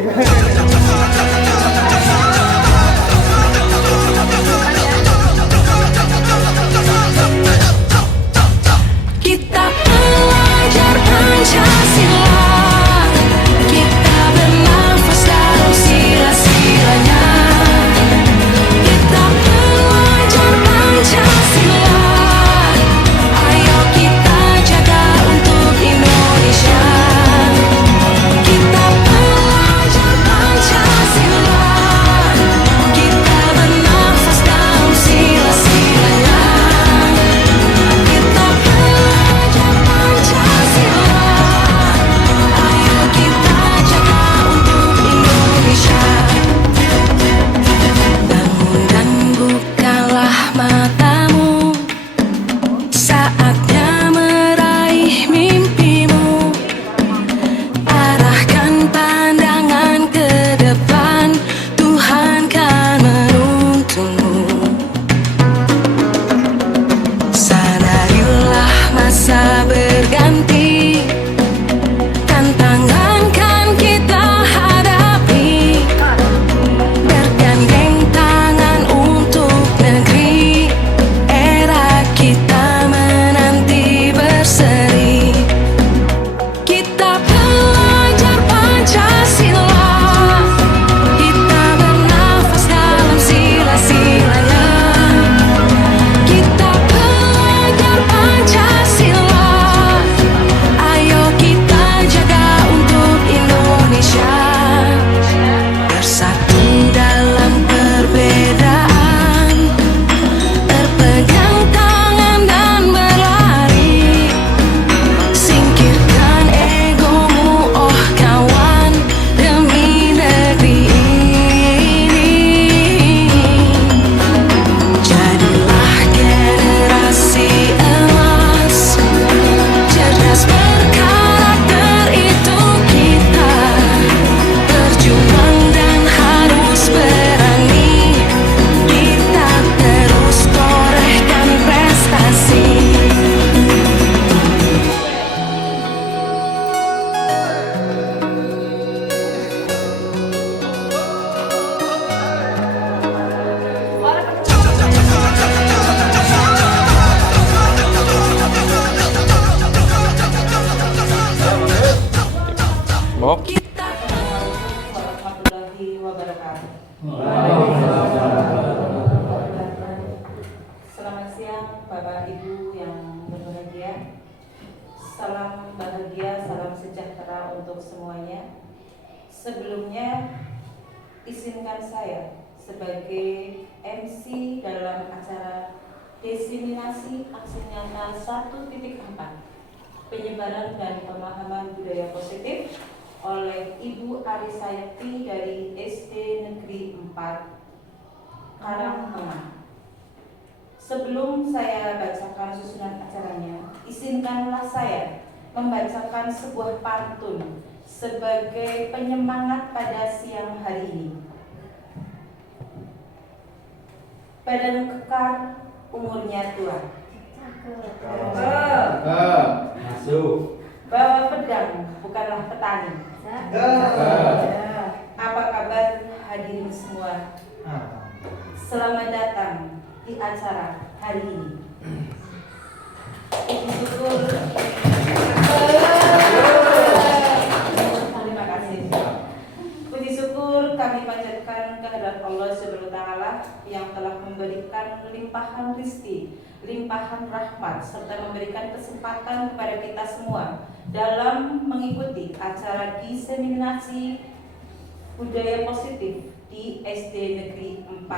Kita pelajar Pancasila, kita bernafas dalam sila-silanya. Kita pelajar Pancasila, ayo kita jaga untuk Indonesia. Kita pelajar Pancasila, kita bernafas dalam sila-silanya. Kita pelajar Pancasila, ayo kita jaga untuk Indonesia. Bangun dan bukalah matamu, saatnya meraih mimpimu. Arahkan pandangan ke depan, Tuhan kan menuntunmu. Sadarilah masa berganti, tantangan kan kita hadapi. Bergandeng tangan untuk negeri, era kita menanti berseri. Kita pelajar Pancasila, kita bernafas dalam sila-silanya. Kita pelajar Pancasila, ayo kita jaga untuk Indonesia. Bersatu dalam perbedaan, berpegang tangan dan berlari. Singkirkan egomu, oh kawan, demi negeri ini. Jadilah generasi emas, cerdas berkarakter itu kita. Berjuang dan harus berani, kita terus torehkan prestasi. Kita Warahmatullahi wabarakatuh. Selamat siang Bapak Ibu yang berbahagia. Salam bahagia, salam sejahtera untuk semuanya. Sebelumnya izinkan saya sebagai MC dalam acara Diseminasi Aksi Nyata 1.4 Penyebaran dan Pemahaman Budaya Positif oleh Ibu Arisayati dari SD Negeri 4 Karangtengah. Sebelum saya bacakan susunan acaranya, izinkanlah saya membacakan sebuah pantun sebagai penyemangat pada siang hari ini. Badan kekar, umurnya tua. Masuk. Bawa pedang, bukanlah petani. Apa kabar hadirin semua? Selamat datang di acara hari ini. Puji syukur. Terima kasih. Puji syukur kami panjatkan kehadirat Allah Subhanahu wa taala yang telah memberikan limpahan rezeki, limpahan rahmat, serta memberikan kesempatan kepada kita semua dalam mengikuti acara diseminasi budaya positif di SD Negeri 4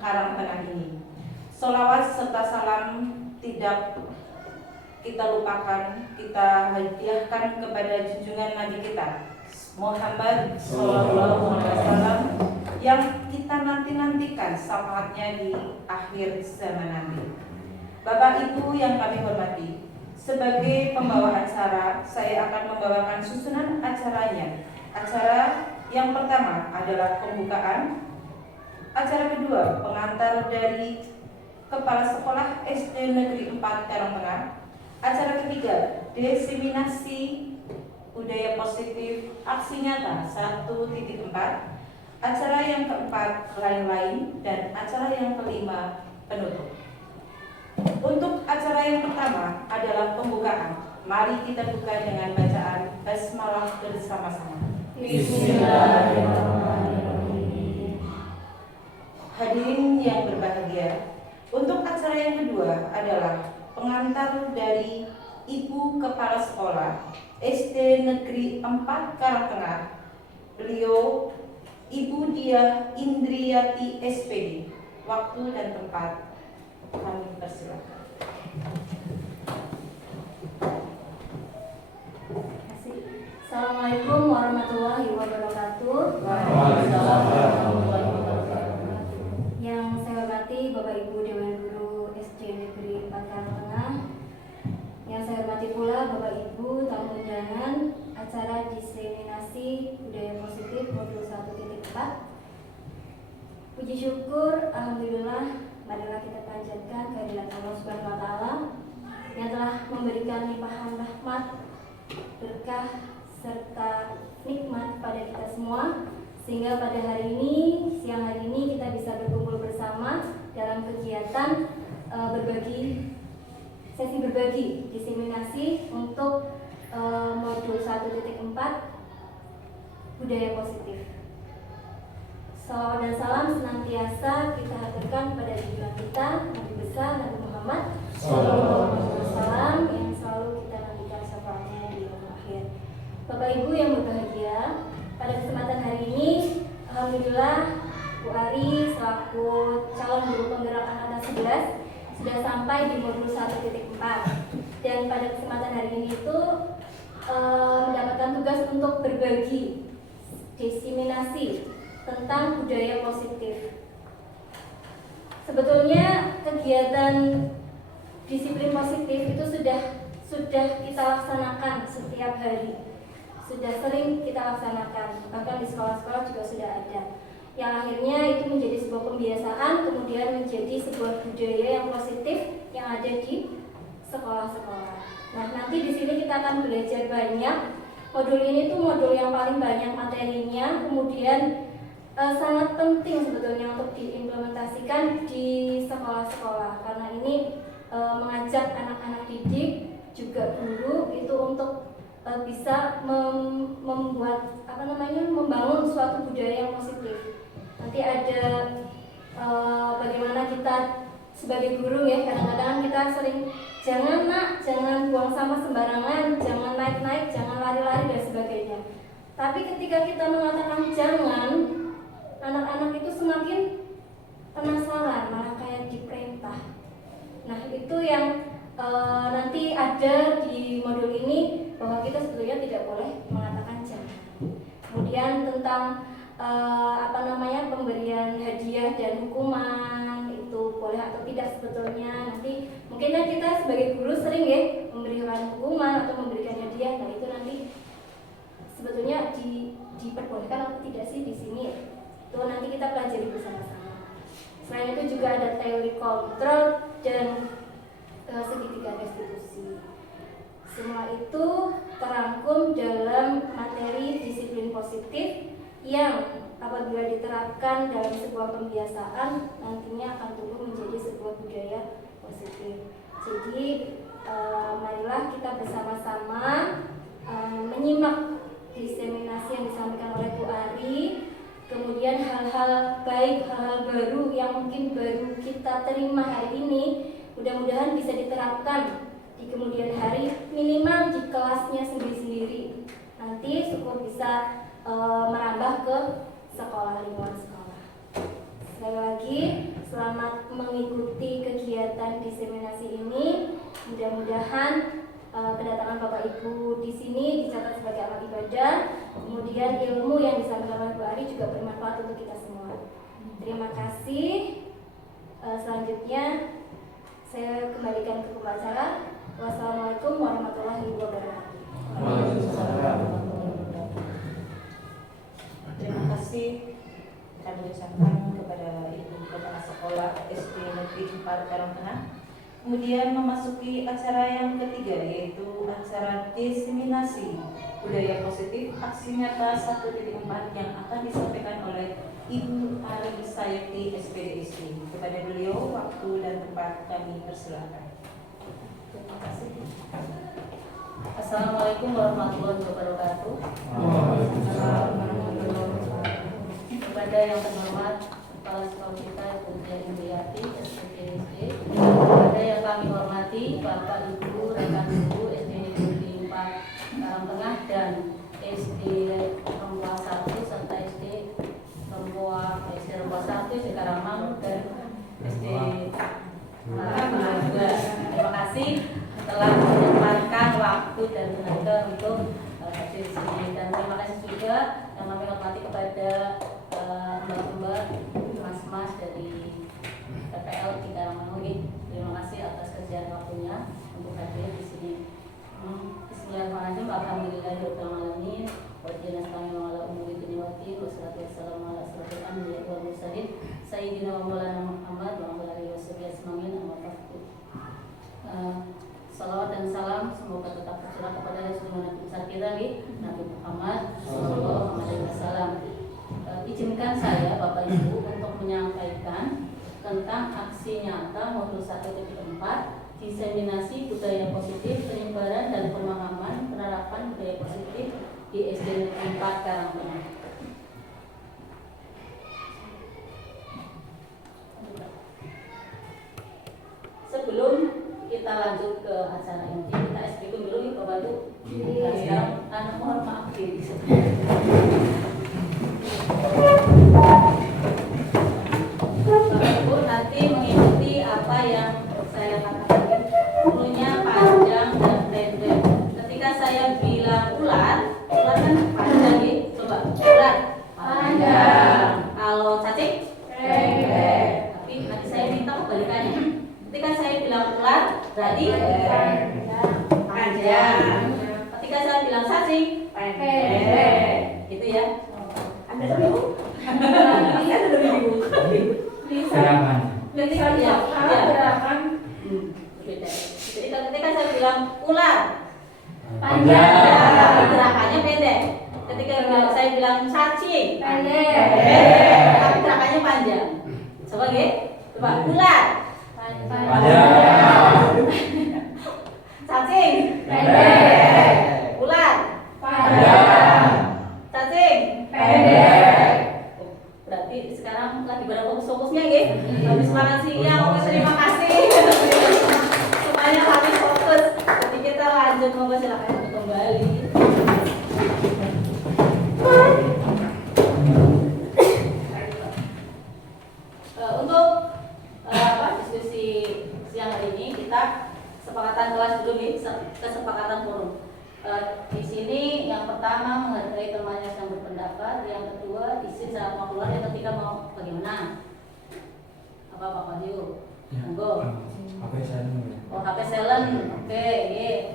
Karangtengah ini. Sholawat serta salam tidak kita lupakan, kita hadiahkan kepada junjungan Nabi kita Muhammad Sallallahu Alaihi Wasallam yang kita nantikan syafaatnya di akhir zaman nanti. Bapak Ibu yang kami hormati, sebagai pembawa acara, saya akan membawakan susunan acaranya. Acara yang pertama adalah pembukaan. Acara kedua, pengantar dari Kepala Sekolah SD Negeri 4 Karangtengah. Acara ketiga, diseminasi budaya positif aksi nyata 1.4, acara yang keempat lain-lain, dan acara yang kelima penutup. Untuk acara yang pertama adalah pembukaan. Mari kita buka dengan bacaan basmalah bersama-sama. Bismillahirrahmanirrahim. Hadirin yang berbahagia, untuk acara yang kedua adalah pengantar dari Ibu Kepala Sekolah SD Negeri 4 Karangtengah. Beliau Ibu Diah Indriati SPD. Waktu dan tempat kami persilakan. Assalamualaikum warahmatullahi wabarakatuh. Waalaikumsalam warahmatullahi wabarakatuh. Yang saya hormati Bapak Ibu Dewan Guru SD Negeri 4 Karangtengah. Yang saya hormati pula Bapak Ibu tamu undangan acara diseminasi budaya positif modul 1.4. Puji syukur, alhamdulillah, marilah kita panjatkan kehadirat Allah Subhanahu wa taala yang telah memberikan limpahan rahmat, berkah serta nikmat pada kita semua, sehingga pada hari ini, siang hari ini kita bisa berkumpul bersama dalam kegiatan sesi berbagi diseminasi untuk modul 1.4 budaya positif. Salawat dan salam senantiasa kita haturkan pada junjungan kita Nabi besar Nabi Muhammad SAW yang selalu kita nantikan syafaatnya di yaumul akhir. Bapak Ibu yang berbahagia, pada kesempatan hari ini alhamdulillah Bu Ari selaku calon guru penggerak angkatan 11 sudah sampai di modul 1.4, dan pada kesempatan hari ini itu mendapatkan tugas untuk berbagi diseminasi tentang budaya positif. Sebetulnya kegiatan disiplin positif itu sudah kita laksanakan setiap hari, sudah sering kita laksanakan, bahkan di sekolah-sekolah juga sudah ada. Yang akhirnya itu menjadi sebuah pembiasaan, kemudian menjadi sebuah budaya yang positif yang ada di sekolah-sekolah. Nah, nanti di sini kita akan belajar banyak. Modul ini tuh modul yang paling banyak materinya, kemudian sangat penting sebetulnya untuk diimplementasikan di sekolah-sekolah, karena ini mengajak anak-anak didik juga guru itu untuk bisa membuat membangun suatu budaya yang positif. Nanti ada bagaimana kita sebagai guru ya, kadang-kadang kita sering jangan buang sampah sembarangan, jangan naik-naik, jangan lari-lari dan sebagainya. Tapi ketika kita mengatakan jangan, anak-anak itu semakin penasaran, malah kayak diperintah. Nah, itu yang nanti ada di modul ini, bahwa kita sebetulnya tidak boleh mengatakan jangan. Kemudian tentang pemberian hadiah dan hukuman itu boleh atau tidak sebetulnya. Nanti mungkin kita sebagai guru sering ya memberikan hukuman atau memberikan hadiah. Nah, itu nanti sebetulnya diperbolehkan atau tidak sih di sini ya? Itu nanti kita pelajari bersama-sama. Selain itu juga ada teori kontrol dan segitiga restitusi. Semua itu terangkum dalam materi disiplin positif yang apabila diterapkan dalam sebuah pembiasaan nantinya akan tumbuh menjadi sebuah budaya positif. Jadi marilah kita bersama-sama menyimak diseminasi yang disampaikan oleh Bu Ari. Kemudian hal-hal baik, hal-hal baru yang mungkin baru kita terima hari ini, mudah-mudahan bisa diterapkan di kemudian hari, minimal di kelasnya sendiri-sendiri. Nanti syukur bisa merambah ke sekolah, lingkungan sekolah. Sekali lagi, selamat mengikuti kegiatan diseminasi ini. Mudah-mudahan kedatangan Bapak Ibu di sini dicatat sebagai amal ibadah. Kemudian ilmu yang disampaikan oleh Bu Ari juga bermanfaat untuk kita semua. Terima kasih. Selanjutnya saya kembalikan ke pembicara. Wassalamualaikum warahmatullahi wabarakatuh. Waalaikumsalam. Terima kasih kami ucapkan kepada Ibu Kepala Sekolah SD Negeri 4 Karangtengah. Kemudian memasuki acara yang ketiga, yaitu acara diseminasi budaya positif aksi nyata 1.4 yang akan disampaikan oleh Ibu Ari Sayuti SPDSD. Kepada beliau, waktu dan tempat kami persilakan. Terima kasih. Assalamualaikum warahmatullahi wabarakatuh. Kepada yang terhormat Kepala Sekolah kita Ibu Indriati SPDSD, kepada yang kami hormati Bapak Ibu rekan guru SD Negeri 4 Karangtengah dan SD Rembuah 1 serta SD Rembuah 1 SD Karangmangu dan SD Karangmangu juga. Terima kasih telah menyempatkan waktu dan tenaga untuk hadir di sini, dan terima kasih juga yang kami hormati kepada mbak-mbak, mas-mas dari PPL di Karangmangu. Terima kasih atas kerjaan waktunya untuk hadir di sini. Bismillahirrahmanirrahim. Alhamdulillahirabbil alamin. Wa sallallahu ala umuri dunya wa din. Wassalatu wassalamu ala asyrofil anbiya'i wal mursalin sayyidina wa maulana Muhammad wa ala alihi washabihi ajmain. Amma ba'du. Salawat dan salam semoga tetap tercurah kepada Rasulullah Nabi besar kita Nabi Muhammad sallallahu alaihi wasallam. Izinkan saya Bapak Ibu untuk menyampaikan tentang aksi nyata modul 1.4 diseminasi budaya positif, penyebaran dan pemahaman penerapan budaya positif di SD Negeri 4 Karangtengah. Sebelum kita lanjut ke acara inti, kita SPK dulu yuk Bapak Ibu. Nah, sekarang mohon maaf diri Bapak Ibu nanti mengikuti apa yang saya katakan. Dulunya panjang dan pendek. Ketika saya bilang ular kan panjang nih. Coba ular panjang. Kalau cacing pendek. Tapi nanti saya minta kebalikannya. Ketika saya bilang ular berarti panjang. Ketika saya bilang cacing pendek. Gitu ya. Anda lebih bu? Anda lebih bu? Gerakan. Bisa ya, gerakan beda. Jadi ketika saya bilang ular panjang, gerakannya pendek. Ketika saya bilang cacing pendek, tapi gerakannya panjang. Coba ya, coba ular Panjang. cacing pendek, ular Panjang. cacing pendek. Berarti sekarang lagi pada fokus-fokusnya ya. Habis makan siang, oke terima kasih. Semuanya habis fokus. Jadi kita lanjut, monggo silakan untuk kembali. Untuk diskusi siang hari ini kita sepakatan kelas dulu nih, kesepakatan forum. Di sini yang pertama menghargai temannya yang berpendapat, yang kedua izin saat mau keluar, yang ketiga mau bagaimana? Apa Pak Wahyu? Monggo. Apa yang Oh HP silent, oke,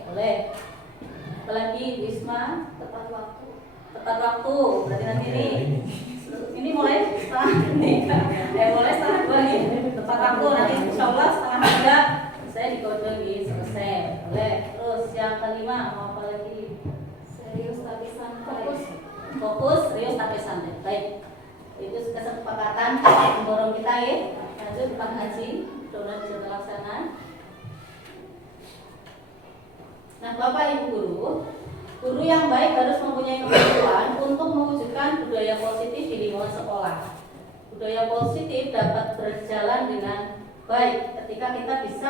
boleh. Apalagi Wisma tepat waktu. Tepat waktu, berarti nanti ini mulai setengah tiga, mulai setengah dua nih. Tepat waktu nanti insyaallah setengah tiga saya di kode selesai. Boleh. Terus yang kelima mau apa lagi? Serius tapi santai. Fokus, serius tapi santai. Baik. Itu kesepakatan mendorong kita ya. Lanjut Pak Haji, mudah-mudahan bisa terlaksana. Nah, Bapak Ibu guru yang baik harus mempunyai kemampuan untuk mewujudkan budaya positif di lingkungan sekolah. Budaya positif dapat berjalan dengan baik ketika kita bisa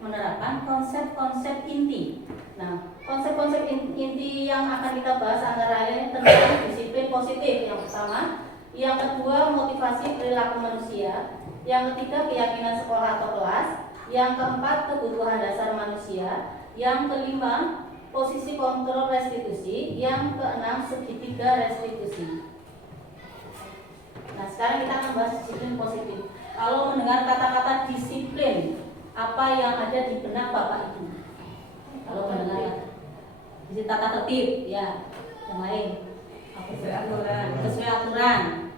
menerapkan konsep-konsep inti. Nah, konsep-konsep inti yang akan kita bahas antara lain tentang disiplin positif yang pertama, yang kedua motivasi perilaku manusia, yang ketiga keyakinan sekolah atau kelas, yang keempat kebutuhan dasar manusia, yang kelima posisi kontrol restitusi, yang keenam segitiga restitusi. Nah, sekarang kita akan bahas disiplin positif. Kalau mendengar kata-kata disiplin, apa yang ada di benak Bapak Ibu? Kalau mendengar di tata tertib, ya, yang lain. Sesuai aturan.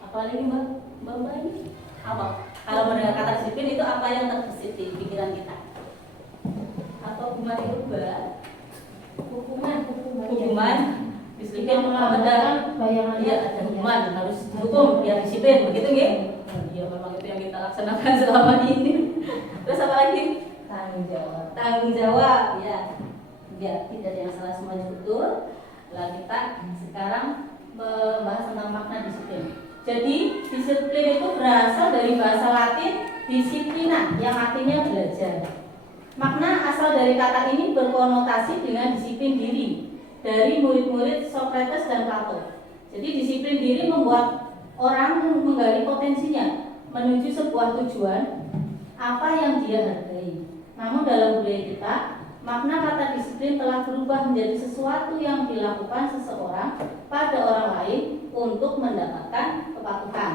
Apa lagi Mbak ini? Apa? Kalau mendengar kata disiplin itu apa yang terbesit di pikiran kita? Atau hukuman itu hukuman disiplin melanggar bayangan iya ada hukuman harus dihukum biar disiplin begitu nggih? Iya memang itu yang kita laksanakan selama ini. Terus apa lagi? Tanggung jawab ya. Ya, tidak ada yang salah, semuanya betul. Lah kita sekarang membahas tentang makna disiplin. Jadi disiplin itu berasal dari bahasa Latin disciplina yang artinya belajar. Makna asal dari kata ini berkonotasi dengan disiplin diri dari murid-murid Socrates dan Plato. Jadi disiplin diri membuat orang menggali potensinya menuju sebuah tujuan apa yang dia hargai. Namun dalam budaya kita, makna kata disiplin telah berubah menjadi sesuatu yang dilakukan seseorang pada orang lain untuk mendapatkan kepatuhan.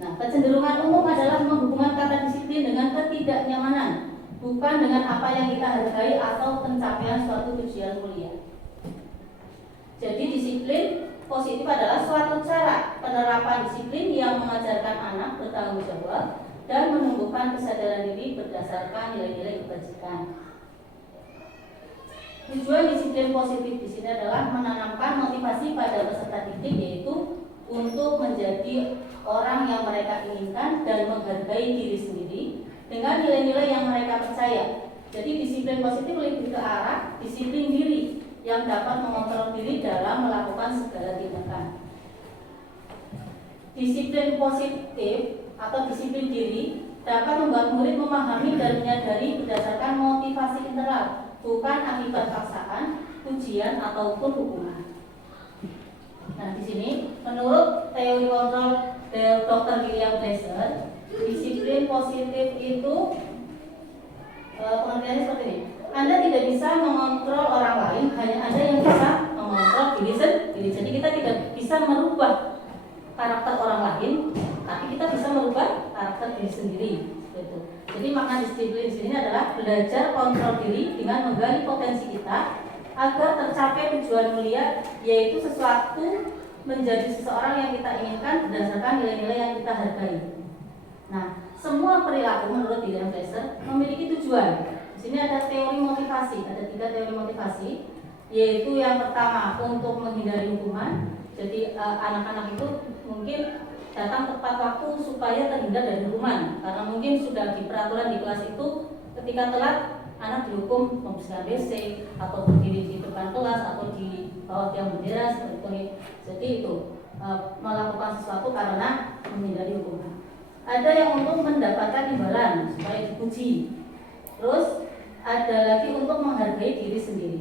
Nah, kecenderungan umum adalah menghubungkan kata disiplin dengan ketidaknyamanan, bukan dengan apa yang kita hargai atau pencapaian suatu tujuan mulia. Jadi disiplin positif adalah suatu cara penerapan disiplin yang mengajarkan anak bertanggung jawab dan menumbuhkan kesadaran diri berdasarkan nilai-nilai kebajikan. Tujuan disiplin positif di sini adalah menanamkan motivasi pada peserta didik, yaitu untuk menjadi orang yang mereka inginkan dan menghargai diri sendiri dengan nilai-nilai yang mereka percaya. Jadi disiplin positif lebih ke arah disiplin diri yang dapat mengontrol diri dalam melakukan segala tindakan. Disiplin positif atau disiplin diri dapat membuat murid memahami dan menyadari berdasarkan motivasi internal, bukan akibat paksaan, ujian ataupun hukuman. Nah, di sini menurut teori kontrol Dr. William Glasser, disiplin positif itu pengertiannya seperti ini. Anda tidak bisa mengontrol orang lain, hanya Anda yang bisa mengontrol diri sendiri. Jadi kita tidak bisa merubah karakter orang lain, tapi kita bisa merubah karakter diri sendiri. Gitu. Jadi makna disiplin di sini adalah belajar kontrol diri dengan menggali potensi kita agar tercapai tujuan mulia, yaitu sesuatu menjadi seseorang yang kita inginkan berdasarkan nilai-nilai yang kita hargai. Nah, semua perilaku menurut William Glasser memiliki tujuan. Di sini ada teori motivasi, ada 3 teori motivasi, yaitu yang pertama untuk menghindari hukuman. Jadi anak-anak itu mungkin datang tepat waktu supaya terhindar dari hukuman, karena mungkin sudah di peraturan di kelas itu ketika telat anak dihukum membersihkan WC atau berdiri di depan kelas atau di bawah tiang bendera seperti itu. Jadi itu melakukan sesuatu karena menghindari hukuman. Ada yang untuk mendapatkan imbalan supaya dipuji. Terus ada lagi untuk menghargai diri sendiri.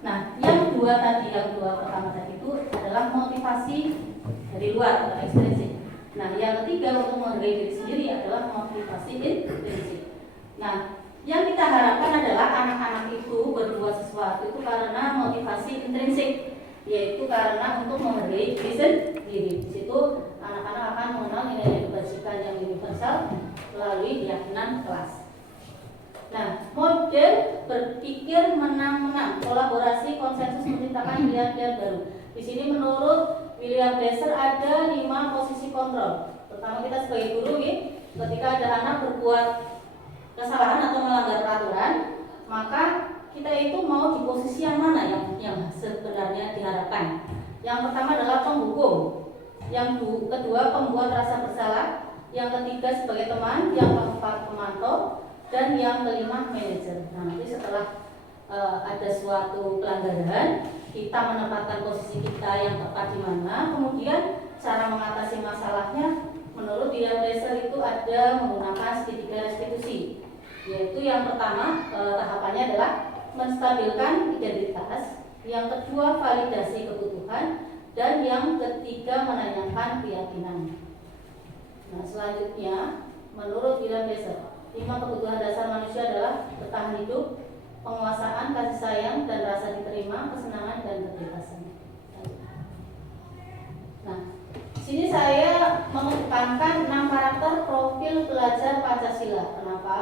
Nah, yang dua pertama tadi itu adalah motivasi dari luar atau ekstrinsik. Nah, yang ketiga untuk menghargai diri sendiri adalah motivasi intrinsik. Nah, yang kita harapkan adalah anak-anak itu berbuat sesuatu itu karena motivasi intrinsik, yaitu karena untuk menghargai diri sendiri. Di situ anak-anak akan mengenal nilai kebajikan yang universal melalui keyakinan kelas. Nah, model berpikir menang-menang, kolaborasi, konsensus menciptakan pilihan-pilihan baru. Di sini menurut William Glasser ada 5 posisi kontrol. Pertama, kita sebagai guru, ketika ada anak berbuat kesalahan atau melanggar peraturan, maka kita itu mau di posisi yang mana yang sebenarnya diharapkan. Yang pertama adalah penghukum, yang kedua pembuat rasa bersalah, yang ketiga sebagai teman, yang keempat pemantau, dan yang kelima manajer. Nah, nanti setelah ada suatu pelanggaran, kita menempatkan posisi kita yang tepat di mana, kemudian cara mengatasi masalahnya menurut William Glasser itu ada menggunakan segitiga restitusi, yaitu yang pertama tahapannya adalah menstabilkan identitas, yang kedua validasi kebutuhan, dan yang ketiga menanyakan keyakinan. Nah, selanjutnya menurut William Glasser, 5 kebutuhan dasar manusia adalah bertahan hidup, penguasaan, kasih sayang, dan rasa diterima, kesenangan, dan kebebasan. Nah, di sini saya mengedepankan 6 karakter profil pelajar Pancasila. Kenapa?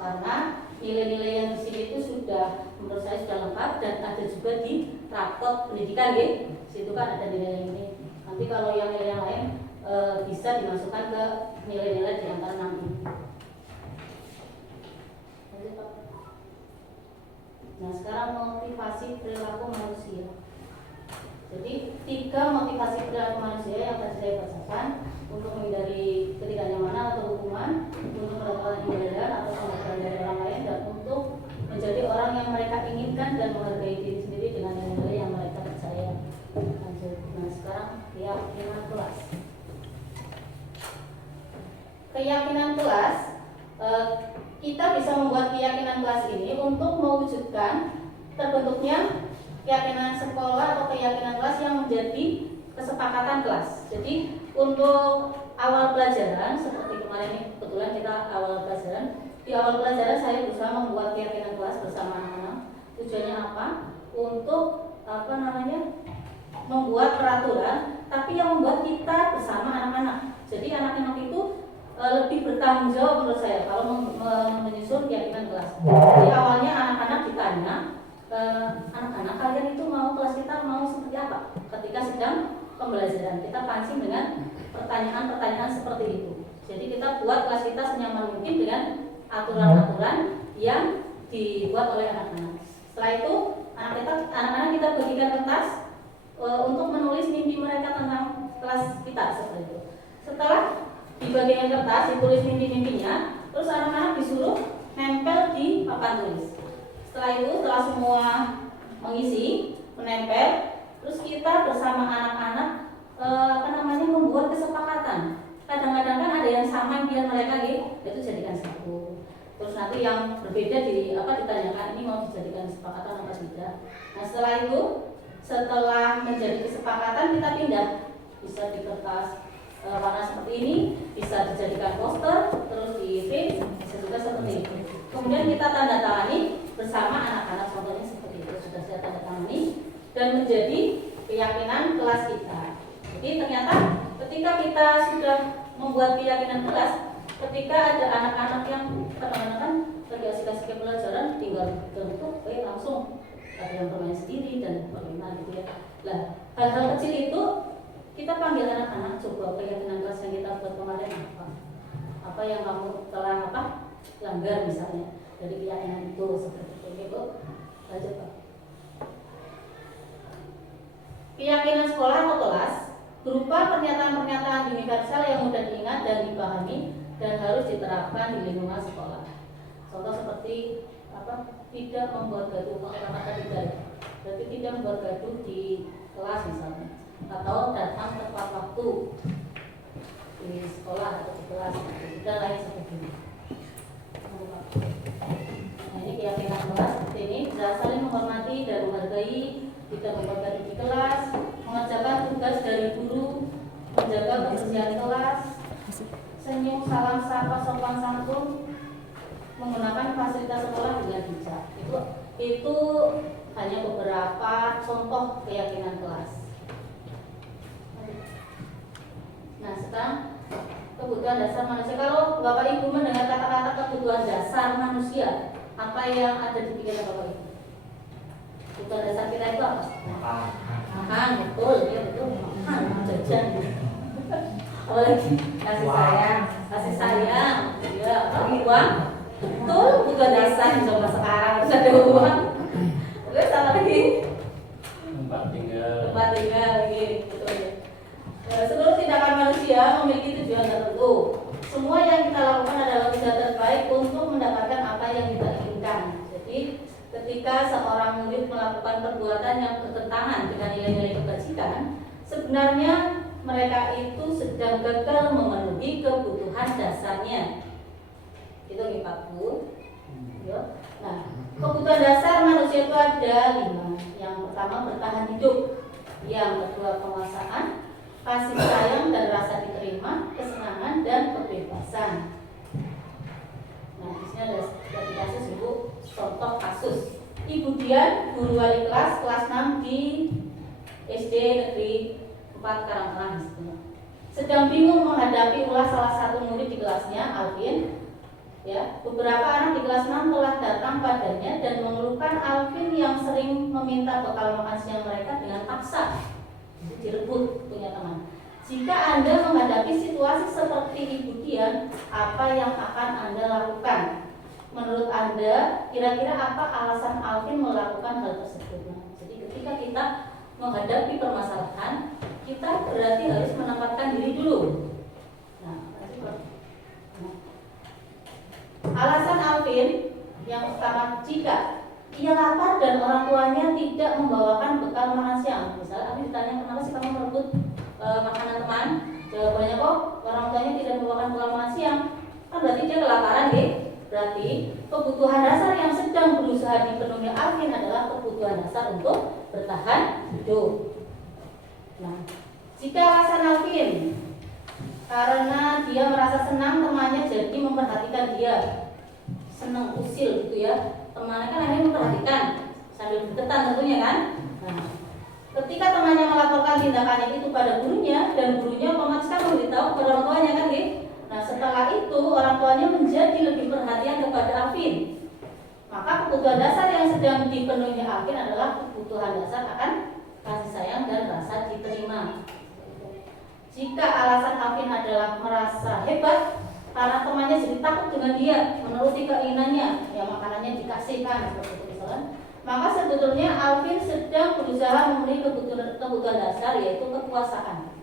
Karena nilai-nilai yang di sini itu sudah menurut saya sudah lengkap dan ada juga di rapot pendidikan, ya. Di situ kan ada nilai ini. Nanti kalau yang nilai yang lain bisa dimasukkan ke nilai-nilai di antara 6 ini. Lanjut, Pak. Nah, sekarang motivasi perilaku manusia. Jadi 3 motivasi perilaku manusia yang tadi saya bacakan untuk menghindari ketidaknyamanan atau hukuman, untuk mendapatkan imbalan atau penghargaan dari orang lain, dan untuk menjadi orang yang mereka inginkan dan menghargai diri sendiri dengan nilai yang mereka percaya. Lanjut. Nah, sekarang keyakinan kelas. Keyakinan kelas, kita bisa membuat keyakinan kelas ini untuk mewujudkan terbentuknya keyakinan sekolah atau keyakinan kelas yang menjadi kesepakatan kelas. Jadi untuk awal pelajaran, seperti kemarin ini kebetulan kita awal pelajaran, di awal pelajaran saya berusaha membuat keyakinan kelas bersama anak-anak. Tujuannya apa? Untuk membuat peraturan, tapi yang membuat kita bersama anak-anak. Jadi anak-anak itu lebih bertanggung jawab menurut saya kalau menyusun keyakinan kelas. Jadi awalnya anak-anak ditanya, anak-anak kalian itu mau kelas kita mau seperti apa? Ketika sedang pembelajaran kita pancing dengan pertanyaan-pertanyaan seperti itu. Jadi kita buat kelas kita senyaman mungkin dengan aturan-aturan yang dibuat oleh anak-anak. Setelah itu anak-anak kita bagikan kertas untuk menulis mimpi mereka tentang kelas kita seperti itu. Setelah dibagikan kertas ditulis mimpi-mimpinya, terus anak-anak disuruh nempel di papan tulis. Setelah semua mengisi, menempel, terus kita bersama anak-anak membuat kesepakatan. Kadang-kadang kan ada yang sama impian mereka gitu, itu jadikan satu. Terus nanti yang berbeda ditanyakan ini mau dijadikan kesepakatan apa tidak. Nah setelah itu, setelah menjadi kesepakatan kita pindah, bisa di kertas warna seperti ini, bisa dijadikan poster, terus di print, bisa juga seperti itu. Kemudian kita tanda tangani bersama anak-anak, contohnya seperti itu sudah saya tanda tangani dan menjadi keyakinan kelas kita. Jadi ternyata ketika kita sudah membuat keyakinan kelas, ketika ada anak-anak yang kadang-kadang lagi asik-asik pelajaran tinggal bentuk, langsung ada yang bermain sendiri dan bagaimana gitu ya. Nah hal-hal kecil itu kita panggil anak-anak, coba keyakinan kelas yang kita buat kemarin apa yang kamu telah langgar misalnya dari keyakinan itu seperti itu. Lanjut Pak. Keyakinan sekolah atau kelas berupa pernyataan-pernyataan universal yang mudah diingat dan dipahami dan harus diterapkan di lingkungan sekolah. Contoh seperti tidak membuat gaduh, pakai kata tidak, berarti tidak membuat gaduh di kelas misalnya, atau datang tepat waktu di sekolah atau di kelas, dan lain sebagainya. Nah, ini keyakinan kelas seperti ini, bisa saling menghormati dan menghargai, tidak membuat gaduh di kelas, mengerjakan tugas dari guru, menjaga kebersihan kelas, senyum, salam, sapa, sopan santun, menggunakan fasilitas sekolah dengan bijak. Itu hanya beberapa contoh keyakinan kelas. Nah sekarang kebutuhan dasar manusia. Kalau Bapak Ibu mendengar kata-kata kebutuhan dasar manusia, apa yang ada di pikiran Bapak Ibu? Kebutuhan dasar kita itu apa? Makan, betul, ya betul. Makan, jajan. Apalagi kasih sayang, ya, uang. Betul, kebutuhan dasar zaman sekarang harus ada uang. Terus apa lagi? Tempat tinggal lagi, betul ya. Seluruh tindakan manusia memiliki tujuan tertentu. Semua yang kita lakukan adalah usaha terbaik untuk mendapatkan apa yang kita inginkan. Jadi ketika seorang murid melakukan perbuatan yang bertentangan dengan nilai-nilai kebajikan, sebenarnya mereka itu sedang gagal memenuhi kebutuhan dasarnya. Itu nih Pak Bu. Nah, kebutuhan dasar manusia itu ada 5. Yang pertama bertahan hidup, yang kedua penguasaan, kasih sayang dan rasa diterima, kesenangan dan kebebasan. Nah, di sini ada kasus Ibu, contoh kasus. Ibu Dian, guru wali kelas 6 di SD Negeri 4 Karangtengah, sedang bingung menghadapi ulah salah satu murid di kelasnya, Alvin. Ya, beberapa anak di kelas 6 telah datang padanya dan mengeluhkan Alvin yang sering meminta bekal makan siang mereka dengan paksa. Direbut punya teman. Jika Anda menghadapi situasi seperti Ibu Dian, apa yang akan Anda lakukan? menurut Anda kira-kira apa alasan Alvin melakukan hal tersebut? Nah, jadi ketika kita menghadapi permasalahan, kita berarti harus menempatkan diri dulu. Nah, alasan Alvin yang pertama, jika ia lapar dan orang tuanya tidak membawakan bekal makan siang. Misalnya Alvin ditanya, kenapa sih kamu merebut makanan teman? Jawabannya, kok orang tuanya tidak membawakan bekal makan siang. Kan berarti dia kelaparan, deh. Berarti kebutuhan dasar yang sedang berusaha dipenuhi Alvin adalah kebutuhan dasar untuk bertahan hidup. Nah, jika alasan Alvin karena dia merasa senang temannya jadi memperhatikan dia, senang usil gitu ya, temannya kan akhirnya memperhatikan sambil berdetan tentunya kan. Nah, ketika temannya melaporkan tindakannya itu pada gurunya dan gurunya otomatis kan memberitahu kepada orang tuanya kan, gitu. Nah, setelah itu orang tuanya menjadi lebih perhatian kepada Alvin. Maka kebutuhan dasar yang sedang dipenuhi Alvin adalah kebutuhan dasar akan kasih sayang dan rasa diterima. Jika alasan Alvin adalah merasa hebat karena temannya jadi takut dengan dia, menuruti keinginannya, ya makanannya dikasihkan seperti itu misalnya, maka sebetulnya Alvin sedang berusaha memenuhi kebutuhan dasar, yaitu kekuasaan.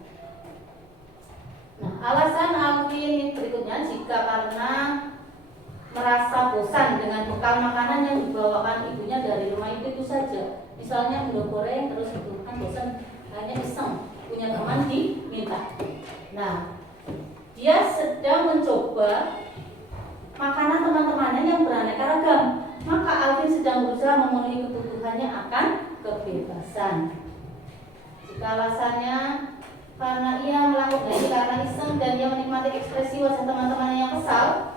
Nah, alasan Alvin berikutnya, jika karena merasa bosan dengan bekal makanan yang dibawakan ibunya dari rumah itu saja, misalnya udah goreng terus itu kan bosan, hanya iseng punya teman diminta. Nah, dia sedang mencoba makanan teman-temannya yang beraneka ragam, maka Alvin sedang berusaha memenuhi kebutuhannya akan kebebasan. Jika alasannya karena ia melakukan ini karena iseng dan dia menikmati ekspresi wajah teman-temannya yang kesal,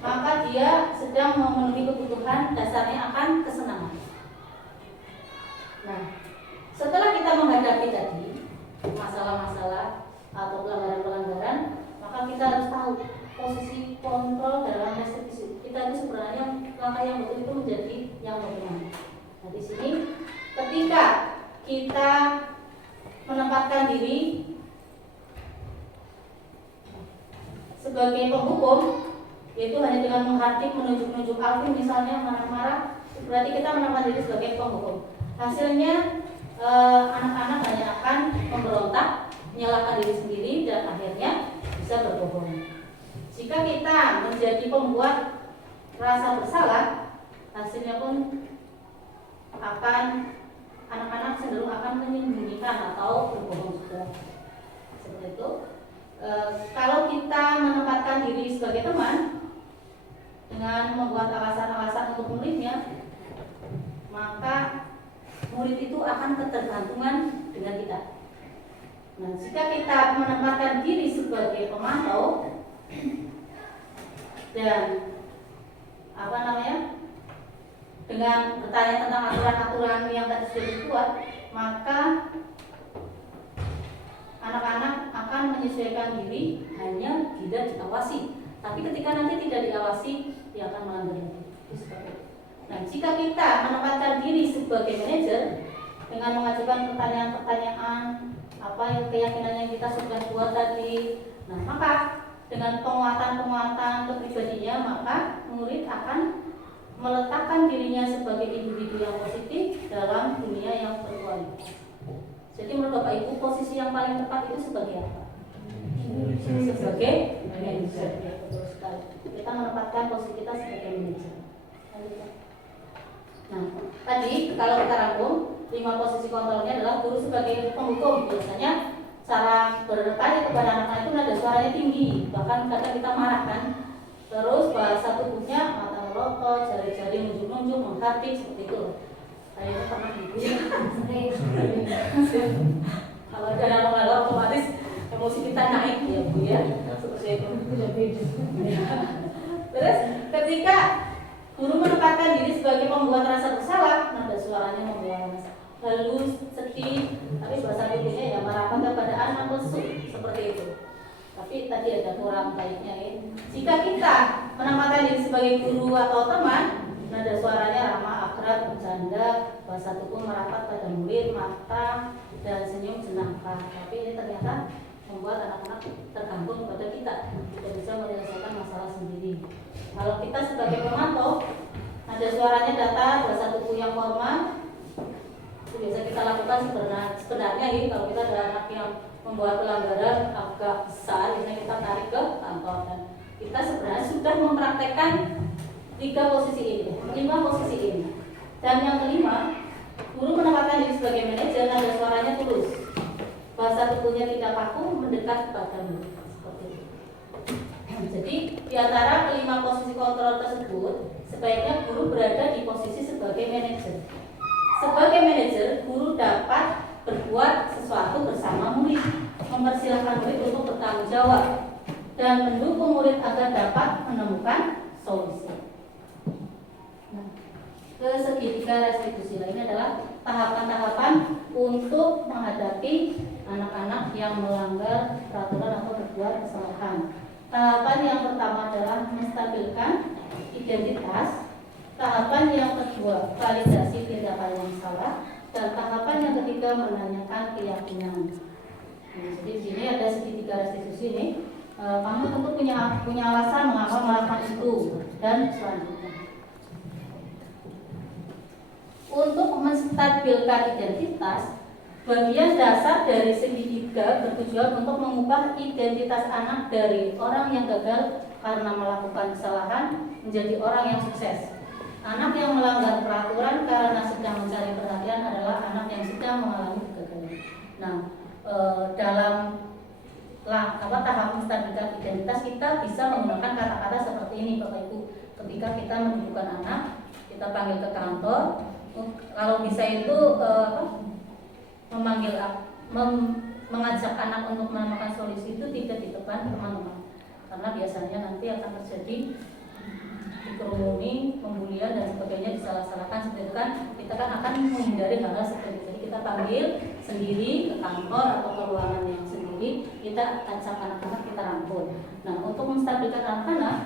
maka dia sedang memenuhi kebutuhan dasarnya akan kesenangan. Nah, setelah kita menghadapi tadi masalah-masalah atau pelanggaran-pelanggaran, maka kita harus tahu posisi kontrol dalam restitusi kita itu sebenarnya langkah yang betul itu menjadi yang bagaimana. Nah, di sini ketika kita menempatkan diri sebagai penghukum, yaitu hanya dengan menghardik, menunjuk-nunjuk Alvin misalnya marah-marah, berarti kita menempatkan diri sebagai penghukum. Hasilnya anak-anak hanya akan memberontak, menyalahkan diri sendiri dan akhirnya bisa berbohong. Jika kita menjadi pembuat rasa bersalah, hasilnya pun akan anak-anak cenderung akan menyembunyikan atau berbohong juga. Seperti itu. Kalau kita menempatkan diri sebagai teman dengan membuat alasan-alasan untuk muridnya, maka murid itu akan ketergantungan dengan kita. Nah, jika kita menempatkan diri sebagai pemantau dan dengan bertanya tentang aturan-aturan yang tadi sudah dibuat, maka anak-anak akan menyesuaikan diri hanya bila diawasi. Tapi ketika nanti tidak diawasi, dia akan melanggar lagi. Nah, jika kita menempatkan diri sebagai manajer dengan mengajukan pertanyaan-pertanyaan apa yang keyakinan yang kita sudah buat tadi, nah maka dengan penguatan-penguatan kepribadiannya, maka murid akan meletakkan dirinya sebagai individu yang positif dalam dunia yang berkualitas. Jadi menurut Bapak Ibu, posisi yang paling tepat itu sebagai apa? Sebagai manajer. Ya, betul sekali. Kita menempatkan posisi kita sebagai manajer. Nah, tadi kalau kita rangkum 5 posisi kontrolnya adalah guru sebagai penghukum. Biasanya cara bertanya kepada anak-anak itu nada suaranya tinggi, bahkan kadang kita marah kan. Terus bahasa tubuhnya mata melotot, jari-jari nunjuk-nunjuk, menghardik seperti itu. Kayaknya pernah ibu. Kalau ada anak-anak otomatis emosi kita naik ya Bu ya. Seperti itu. Terus ketika guru menempatkan diri sebagai pembuat rasa bersalah, nada suaranya membawa halus, sedih, tapi bahasa tubuhnya ya merapat kepada anak lesu seperti itu. Tapi tadi ada kurang baiknya ya. Jika kita menempatkan diri sebagai guru atau teman, nada suaranya ramah, akrab, bercanda, bahasa tubuh merapat pada murid, mata dan senyum jenaka. Tapi ini ternyata membuat anak-anak tergantung pada kita, tidak bisa menyelesaikan masalah sendiri. Kalau kita sebagai pemantau, ada suaranya data bahasa tubuh yang formal, itu biasa kita lakukan sebenarnya ini kalau kita ada anak yang membuat pelanggaran agak besar, biasanya kita tarik ke kantor dan kita sebenarnya sudah mempraktekkan 3 posisi ini, 5 posisi ini. Dan yang kelima, guru menempatkan diri sebagai manajer, nada suaranya tulus, bahasa tubuhnya tidak kaku, mendekat kepadamu. Seperti itu. Jadi di antara kelima posisi kontrol tersebut, sebaiknya guru berada di posisi sebagai manajer. Sebagai manajer, guru dapat berbuat sesuatu bersama murid, mempersilahkan murid untuk bertanggung jawab, dan mendukung murid agar dapat menemukan solusi. Nah, ke segitiga restitusi lainnya adalah tahapan-tahapan untuk menghadapi anak-anak yang melanggar peraturan atau berbuat kesalahan. Tahapan yang pertama adalah menstabilkan identitas. Tahapan yang kedua, validasi tindakan yang salah. Dan tahapan yang ketiga, menanyakan keyakinan. Nah, jadi di sini ada segitiga restitusi ini. Kamu tentu punya alasan mengapa melakukan itu dan selanjutnya. Untuk menstabilkan identitas, bagian dasar dari segitiga bertujuan untuk mengubah identitas anak dari orang yang gagal karena melakukan kesalahan menjadi orang yang sukses. Anak yang melanggar peraturan karena sedang mencari perhatian adalah anak yang sedang mengalami kegagalan. Nah, dalam tahap menstabilkan identitas kita bisa menggunakan kata-kata seperti ini, Bapak Ibu. Ketika kita menunjukkan anak, kita panggil ke kantor. Kalau bisa itu mengajak anak untuk menemukan solusi itu tidak di depan teman-teman, karena biasanya nanti akan terjadi dikerumuni, pembulian dan sebagainya, disalah-salahkan seperti itu kan. Kita kan akan menghindari hal-hal seperti itu. Jadi kita panggil sendiri ke kantor atau ke ruangan yang sendiri, kita ajak anak-anak, kita rangkul. Nah, untuk menstabilkan anak-anak,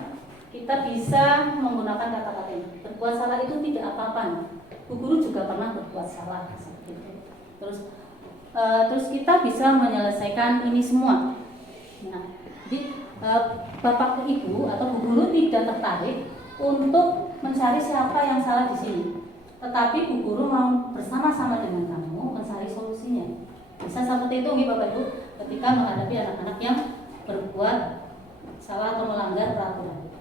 kita bisa menggunakan kata-kata ini. Berbuat salah itu tidak apa-apa. Bu guru juga pernah berbuat salah seperti itu. Terus kita bisa menyelesaikan ini semua. Nah, jadi Bapak Ibu atau Bu guru tidak tertarik untuk mencari siapa yang salah di sini, tetapi Bu guru mau bersama-sama dengan kamu mencari solusinya. Bisa seperti itu nih Bapak Ibu, ketika menghadapi anak-anak yang berbuat salah atau melanggar peraturan.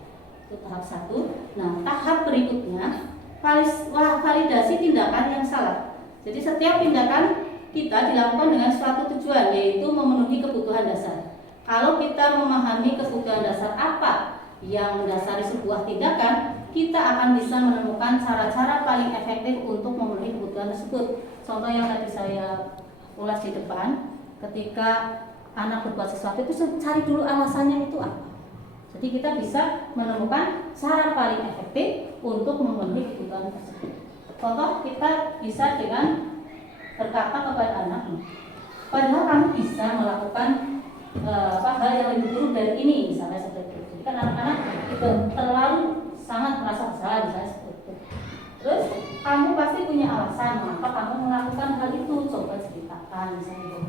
Itu tahap 1. Nah, tahap berikutnya validasi tindakan yang salah. Jadi setiap tindakan kita dilakukan dengan suatu tujuan, yaitu memenuhi kebutuhan dasar. Kalau kita memahami kebutuhan dasar apa yang mendasari sebuah tindakan, kita akan bisa menemukan cara-cara paling efektif untuk memenuhi kebutuhan tersebut. Contoh yang tadi saya ulas di depan, ketika anak berbuat sesuatu itu cari dulu alasannya itu apa. Jadi kita bisa menemukan cara paling efektif untuk memenuhi kebutuhan tersebut. Contoh, kita bisa dengan berkata kepada anak, padahal kamu bisa melakukan hal yang lebih buruk dari ini, misalnya seperti itu. Jadi kan anak-anak itu terlalu sangat merasa bersalah, misalnya seperti itu. Terus kamu pasti punya alasan mengapa kamu melakukan hal itu, coba ceritakan misalnya itu.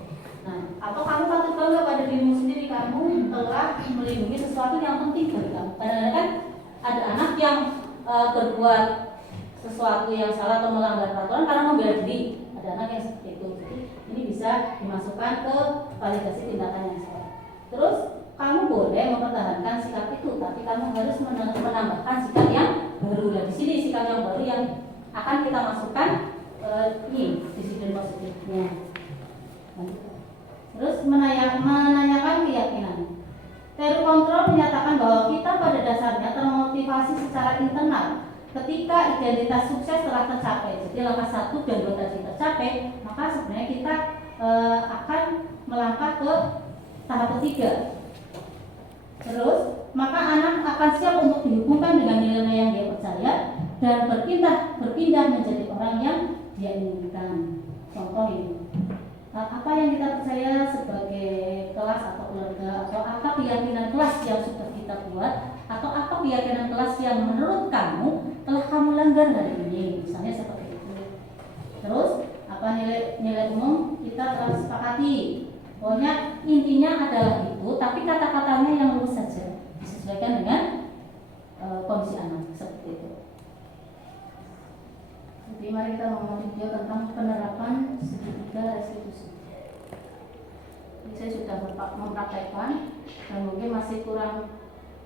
Nah, atau kamu patut bangga pada dirimu sendiri, kamu telah melindungi sesuatu yang penting bagi kamu. Kadang-kadang kan ada anak yang berbuat sesuatu yang salah atau melanggar peraturan karena membela diri. Ada anak yang seperti itu. Jadi ini bisa dimasukkan ke validasi tindakan yang salah. Terus kamu boleh mempertahankan sikap itu, tapi kamu harus menambahkan sikap yang baru. Dan di sini sikap yang baru yang akan kita masukkan ini disiplin positifnya. Terus menanyakan keyakinan. Teori kontrol menyatakan bahwa kita pada dasarnya termotivasi secara internal. Ketika identitas sukses telah tercapai, jadi langkah 1 dan 2 tadi tercapai, maka sebenarnya kita akan melangkah ke tahap ketiga. Terus, maka anak akan siap untuk dihubungkan dengan nilai yang dia percaya dan berpindah menjadi orang yang dia inginkan. Contoh ini. Apa yang kita percaya sebagai kelas atau keluarga, atau apa keyakinan kelas yang sudah kita buat, atau apa keyakinan kelas yang menurut kamu telah kamu langgar hari ini, misalnya seperti itu. Terus apa nilai umum kita telah sepakati. Pokoknya intinya adalah itu, tapi kata-katanya yang lurus saja, disesuaikan dengan kondisi kondisi anak seperti itu. Jadi mari kita menginjau tentang penerapan segitiga restitusi. Ini saya sudah mempraktekkan dan mungkin masih kurang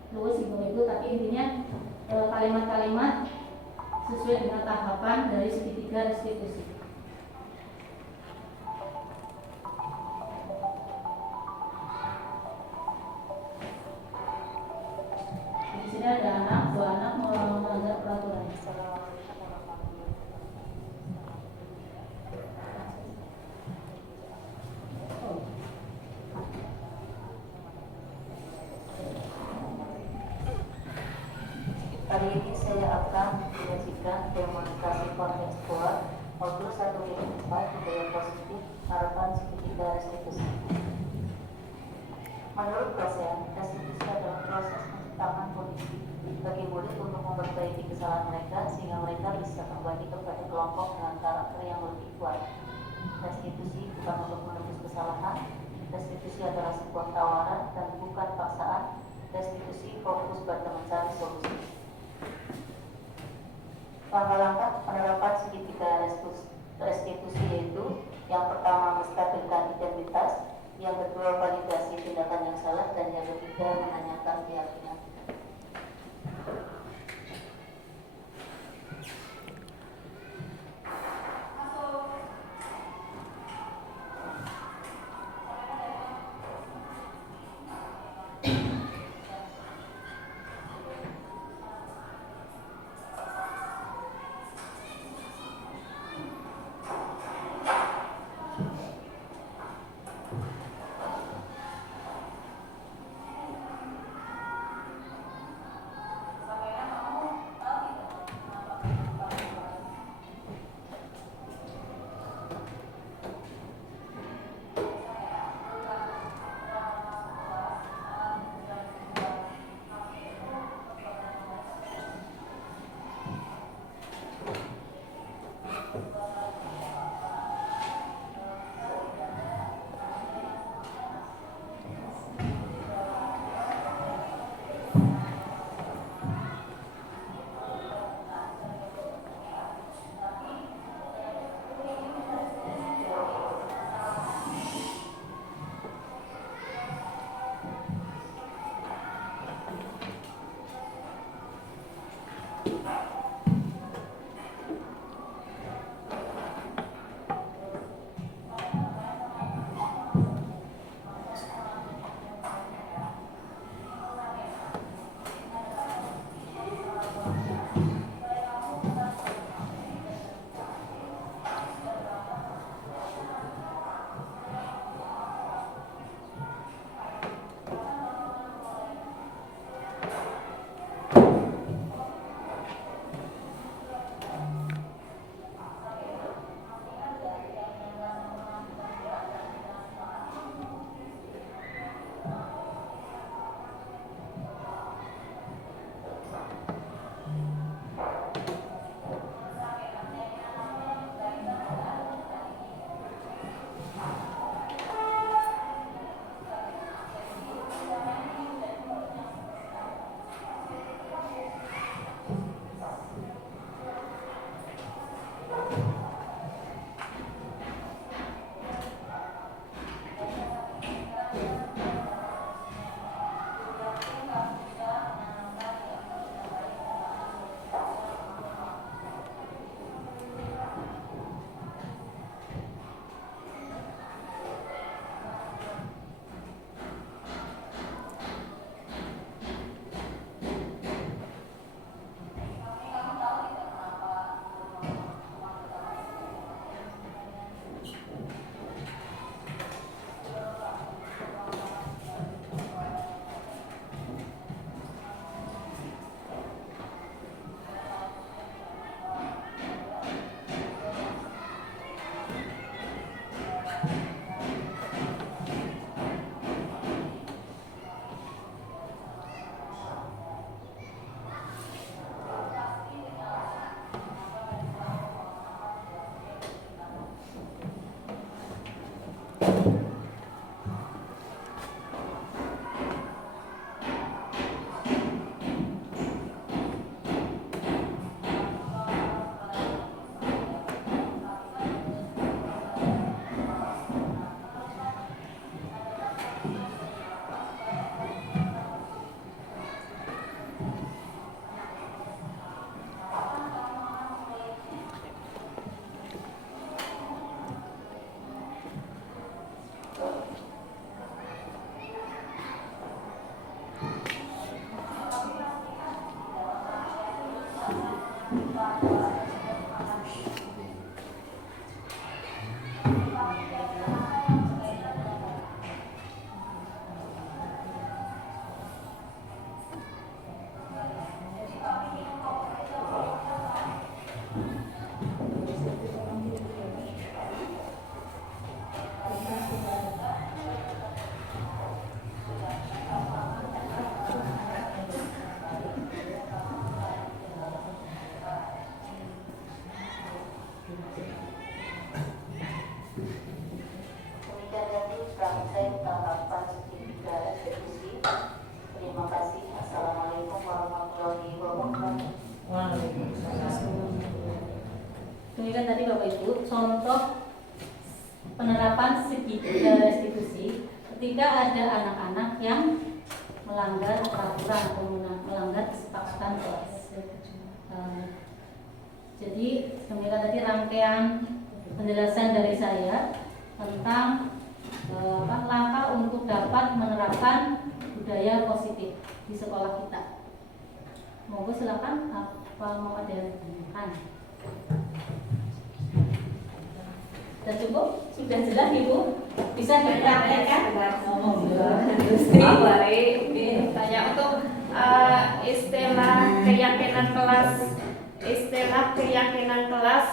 luwes Ibu, tapi intinya kalimat-kalimat sesuai dengan tahapan dari segitiga restitusi. Di sini ada dua anak melanggar peraturan. Hari ini saya akan menyajikan demonstrasi kontekstual modul 1-4 budaya positif harapan segitiga restitusi. Menurut dosen, restitusi adalah proses menciptakan kondisi bagi murid untuk memperbaiki kesalahan mereka sehingga mereka bisa kembali kepada kelompok dengan karakter yang lebih kuat. Restitusi bukan untuk menebus kesalahan. Restitusi adalah sebuah tawaran dan bukan paksaan. Restitusi fokus pada mencari solusi. Langkah-langkah penerapan segitiga restitusi yaitu yang pertama menstabilkan identitas, yang kedua validasi tindakan yang salah, dan yang ketiga menanyakan keyakinan. Bapak Ibu contoh penerapan segi restitusi ketika ada anak-anak yang melanggar peraturan atau melanggar kesepakatan kelas. Jadi demikian tadi rangkaian penjelasan dari saya tentang langkah untuk dapat menerapkan budaya positif di sekolah kita. Monggo silakan, apa mau ada yang ditanyakan? Sudah cukup? Sudah jelas Ibu? Bisa dipraktekkan? Tanya untuk istilah keyakinan kelas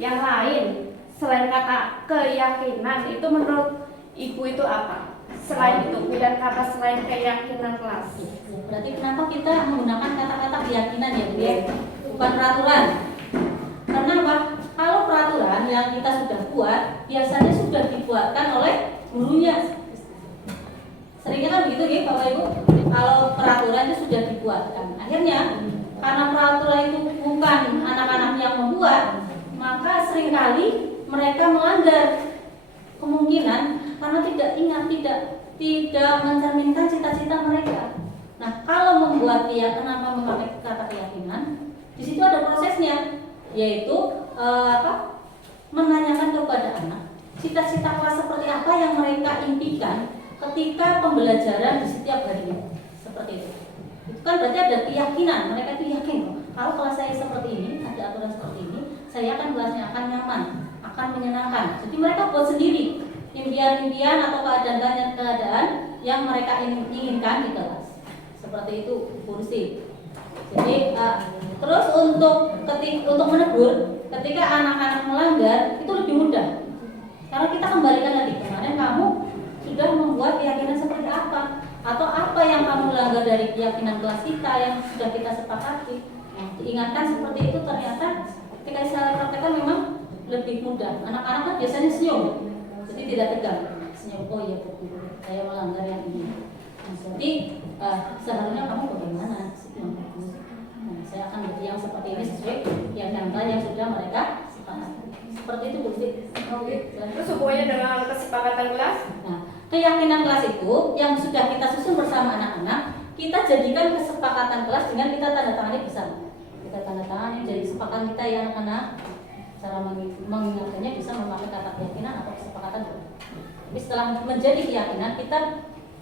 yang lain selain kata keyakinan itu menurut Ibu itu apa? Selain itu, pilihan kata selain keyakinan kelas. Berarti kenapa kita menggunakan kata-kata keyakinan ya Bu ya? Bukan peraturan. Karena apa? Kalau peraturan yang kita sudah buat biasanya sudah dibuatkan oleh gurunya. Seringnya kan begitu ya Bapak Ibu. Kalau peraturan itu sudah dibuatkan, akhirnya karena peraturan itu bukan anak-anak yang membuat, maka seringkali mereka melanggar. Kemungkinan karena tidak ingat, tidak mencerminkan cita-cita mereka. Nah, kalau membuat kenapa memakai kata keyakinan? Di situ ada prosesnya, yaitu menanyakan kepada anak cita-cita kelas seperti apa yang mereka impikan ketika pembelajaran di setiap harinya. Seperti itu. Itu kan berarti ada keyakinan, mereka itu yakin kalau kelas saya seperti ini, ada aturan seperti ini, saya akan kelasnya akan nyaman, akan menyenangkan. Jadi mereka buat sendiri impian-impian atau keadaan-keadaan yang mereka inginkan di kelas. Seperti itu kursi. Jadi terus untuk menegur ketika anak-anak melanggar itu lebih mudah. Karena kita kembalikan lagi kemarin kamu sudah membuat keyakinan seperti apa atau apa yang kamu langgar dari keyakinan kelas kita yang sudah kita sepakati. Nah, diingatkan seperti itu ternyata ketika saya praktekkan memang lebih mudah. Anak-anak kan biasanya senyum, jadi tidak tegang. Senyum, oh iya betul, saya melanggar yang ini. Nah, jadi seharusnya kamu bagaimana? Nah, saya akan beri yang seperti ini sesuai yang sudah mereka sepakati. Seperti itu Bu. Terus hubungannya dengan kesepakatan kelas? Nah, keyakinan kelas itu yang sudah kita susun bersama anak-anak, kita jadikan kesepakatan kelas dengan kita tanda tangani bersama. Kita tanda tangani jadi kesepakatan kita ya anak-anak. Cara mengingatkannya bisa memakai kata keyakinan atau kesepakatan. Tapi setelah menjadi keyakinan, kita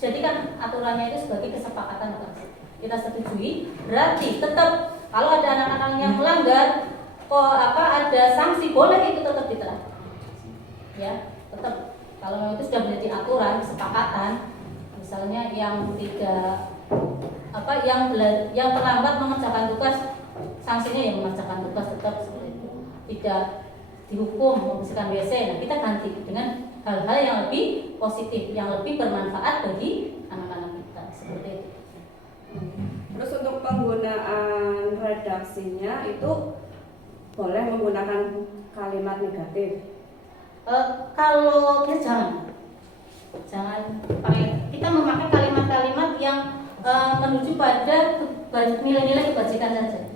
jadikan aturannya itu sebagai kesepakatan kelas. Kita setujui, berarti tetap kalau ada anak-anak yang melanggar, ada sanksi, boleh itu tetap diterapkan. Ya, tetap kalau itu sudah menjadi aturan kesepakatan, misalnya yang tidak yang terlambat mengerjakan tugas, sanksinya yang mengerjakan tugas tetap seperti itu. Tidak dihukum membersihkan WC. Nah, kita ganti dengan hal-hal yang lebih positif, yang lebih bermanfaat bagi anak-anak kita seperti itu. Terus untuk penggunaan redaksinya itu boleh menggunakan kalimat negatif. Kalau jangan pakai, kita memakai kalimat-kalimat yang menuju pada nilai-nilai kebajikan saja.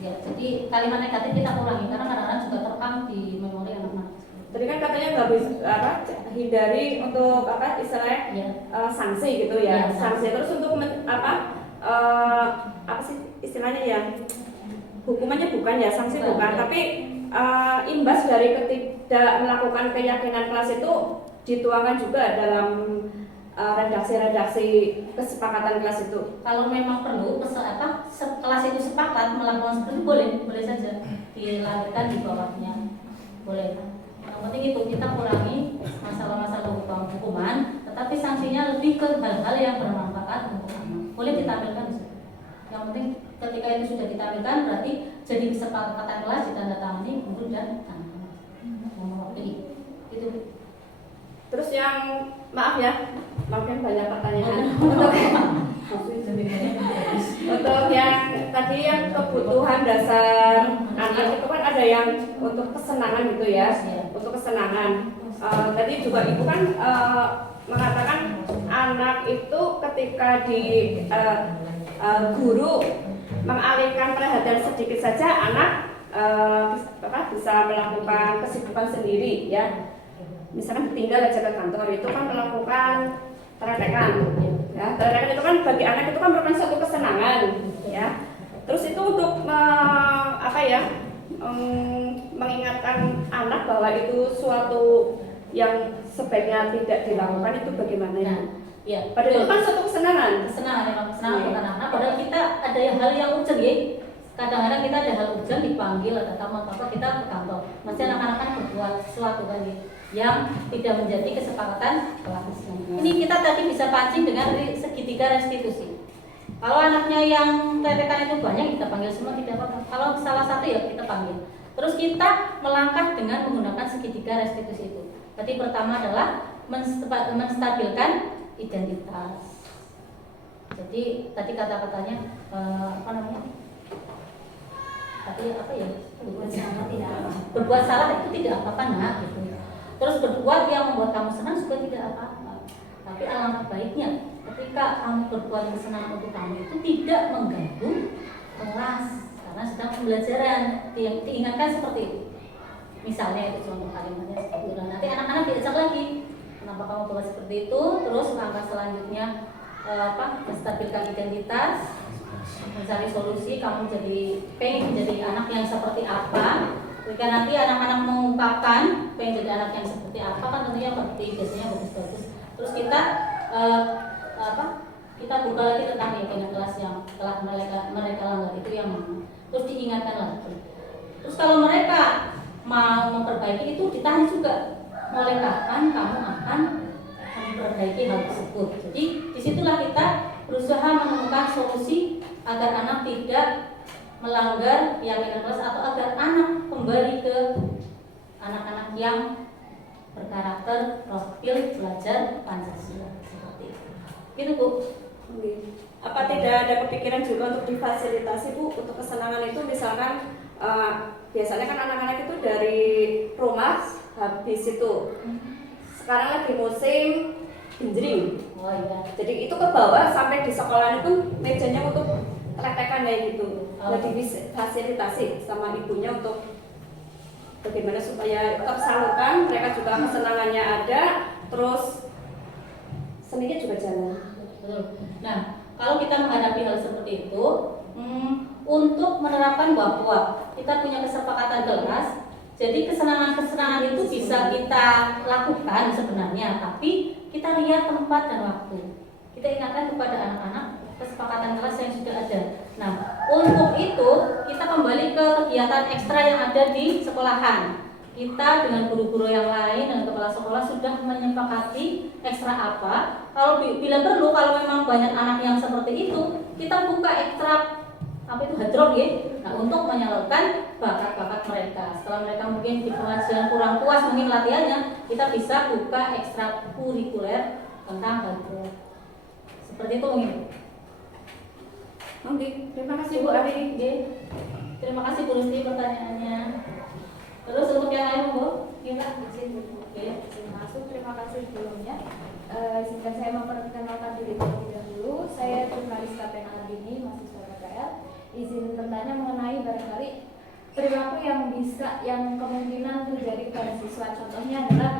Ya, jadi kalimat negatif kita kurangi karena kadang-kadang juga terekam di memori anak-anak. Tadi kan katanya nggak bisa hindari untuk istilahnya Ya. Sanksi gitu ya. Ya, sanksi terus untuk apa sih istilahnya ya? Hukumannya bukan ya, sanksi bukan, tapi imbas dari tidak melakukan keyakinan kelas itu dituangkan juga dalam redaksi-redaksi kesepakatan kelas itu. Kalau memang perlu kelas itu sepakat melakukan seperti itu boleh saja dilahirkan di bawahnya, boleh. Yang penting itu kita kurangi masalah-masalah hukuman, tetapi sanksinya lebih ke hal-hal yang bermanfaat untuk anak. Boleh ditampilkan di situ. Yang penting ketika itu sudah ditampilkan berarti jadi kesepakatan kelas ditandatangani guru dan anak-anak. Itu. Terus yang maaf ya, makin banyak pertanyaan. Untuk yang tadi yang kebutuhan dasar anak itu kan ada yang untuk kesenangan gitu ya, untuk kesenangan. Tadi juga ibu kan mengatakan anak itu ketika di guru mengalihkan perhatian sedikit saja anak bisa melakukan kesibukan sendiri ya. Misalkan ditinggal aja ke kantor itu kan melakukan teretekan ya. Teretekan itu kan bagi anak itu kan merupakan suatu kesenangan ya. Terus itu untuk mengingatkan anak bahwa itu suatu yang sebaiknya tidak dilakukan itu bagaimana ya? Ya, Padahal itu kan suatu kesenangan. kesenangan untuk Iya. anak-anak. Padahal kita ada hal yang urgent ya. Kadang-kadang kita ada hal urgent dipanggil ada tamu apa kita ke kantor. Masih anak-anak kan berbuat sesuatu kan ya, yang tidak menjadi kesepakatan kelasnya. Ini kita tadi bisa pancing dengan segitiga restitusi. Kalau anaknya yang tetekan itu banyak kita panggil semua tidak apa-apa. Kalau salah satu ya kita panggil. Terus kita melangkah dengan menggunakan segitiga restitusi itu. Tadi pertama adalah menstabilkan identitas. Jadi tadi kata-katanya Tadi apa ya? Berbuat salah itu tidak apa-apa nak. Gitu. Terus berbuat yang membuat kamu senang juga tidak apa-apa. Tapi alangkah baiknya ketika kamu berbuat yang senang untuk kamu itu tidak mengganggu kelas karena sedang pembelajaran. Diingatkan seperti itu. Misalnya itu contoh kalimatnya seperti itu. Nanti anak-anak diajak lagi. Kenapa kamu buat seperti itu? Terus langkah selanjutnya menstabilkan identitas, mencari solusi. Kamu pengen menjadi anak yang seperti apa? Ketika nanti anak-anak mengungkapkan pengen jadi anak yang seperti apa kan tentunya penting, biasanya bagus-bagus. Terus kita kita buka lagi tentang keyakinan kelas yang telah mereka langgar itu yang mana. Terus diingatkan lagi. Terus kalau mereka mau memperbaiki itu ditanya juga. Mulai kapan kamu akan memperbaiki hal tersebut? Jadi disitulah kita berusaha menemukan solusi agar anak tidak melanggar keyakinan kelas atau agar anak kembali ke anak-anak yang berkarakter profil belajar Pancasila seperti itu. Gitu Bu. Apa tidak ada kepikiran juga untuk difasilitasi Bu untuk kesenangan itu misalkan biasanya kan anak-anak itu dari rumah habis itu sekarang lagi musim genjring. Oh iya. Jadi itu ke bawah sampai di sekolah itu mejanya untuk retekan kayak gitu. Jadi difasilitasi sama ibunya untuk bagaimana supaya tersalurkan, mereka juga kesenangannya ada, terus seninya juga jalan. Betul. Nah, kalau kita menghadapi hal seperti itu, untuk menerapkan bahwa kita punya kesepakatan kelas, jadi kesenangan-kesenangan itu bisa kita lakukan sebenarnya, tapi kita lihat tempat dan waktu. Kita ingatkan kepada anak-anak kesepakatan kelas yang sudah ada. Nah, untuk itu kita kembali ke kegiatan ekstra yang ada di sekolahan. Kita dengan guru-guru yang lain dan kepala sekolah sudah menyepakati ekstra apa. Kalau bila perlu, kalau memang banyak anak yang seperti itu, kita buka ekstra hadron ya. Nah, untuk menyalurkan bakat-bakat mereka. Setelah mereka mungkin di pengajian kurang puas mungkin latihannya, kita bisa buka ekstra kurikuler tentang hadron. Seperti itu mungkin. Oke, terima kasih Bu Ari. Terima kasih Bu Lusti pertanyaannya. Terus untuk yang lain Bu, kita Izin masuk. Terima kasih sebelumnya. Izinkan saya memperkenalkan diri terlebih dahulu. Saya jurnalis KPN Ardini, mahasiswa PPL. Izin bertanya mengenai barangkali perilaku yang kemungkinan terjadi pada siswa. Contohnya adalah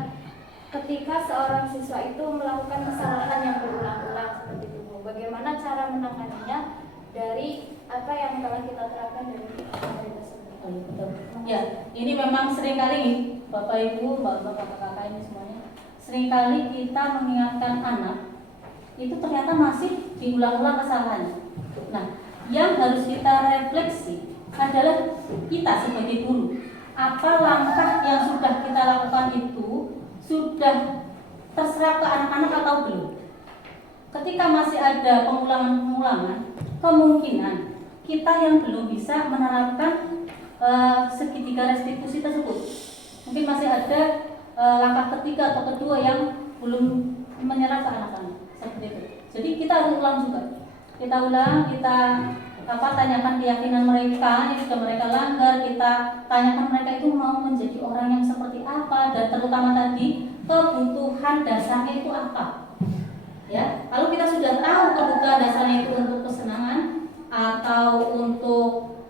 ketika seorang siswa itu melakukan kesalahan yang berulang-ulang seperti itu. Bagaimana cara menanganinya dari apa yang telah kita terapkan dari pemerintah sebelumnya? Ya, ini memang seringkali Bapak Ibu, Bapak Kakak ini semuanya, seringkali kita mengingatkan anak itu ternyata masih diulang-ulang kesalahannya. Nah, yang harus kita refleksi adalah kita sebagai guru. Apa langkah yang sudah kita lakukan itu sudah terserap ke anak-anak atau belum? Ketika masih ada pengulangan-pengulangan, kemungkinan kita yang belum bisa menerapkan segitiga restitusi tersebut. Mungkin masih ada langkah ketiga atau kedua yang belum menyerap ke anak-anak. Seperti itu. Jadi kita harus ulang juga. Kita tanyakan keyakinan mereka yang sudah mereka langgar, kita tanyakan mereka itu mau menjadi orang yang seperti apa, dan terutama tadi kebutuhan dasarnya itu apa. Ya, kalau kita sudah tahu kebutuhan dasarnya itu untuk kesenangan atau untuk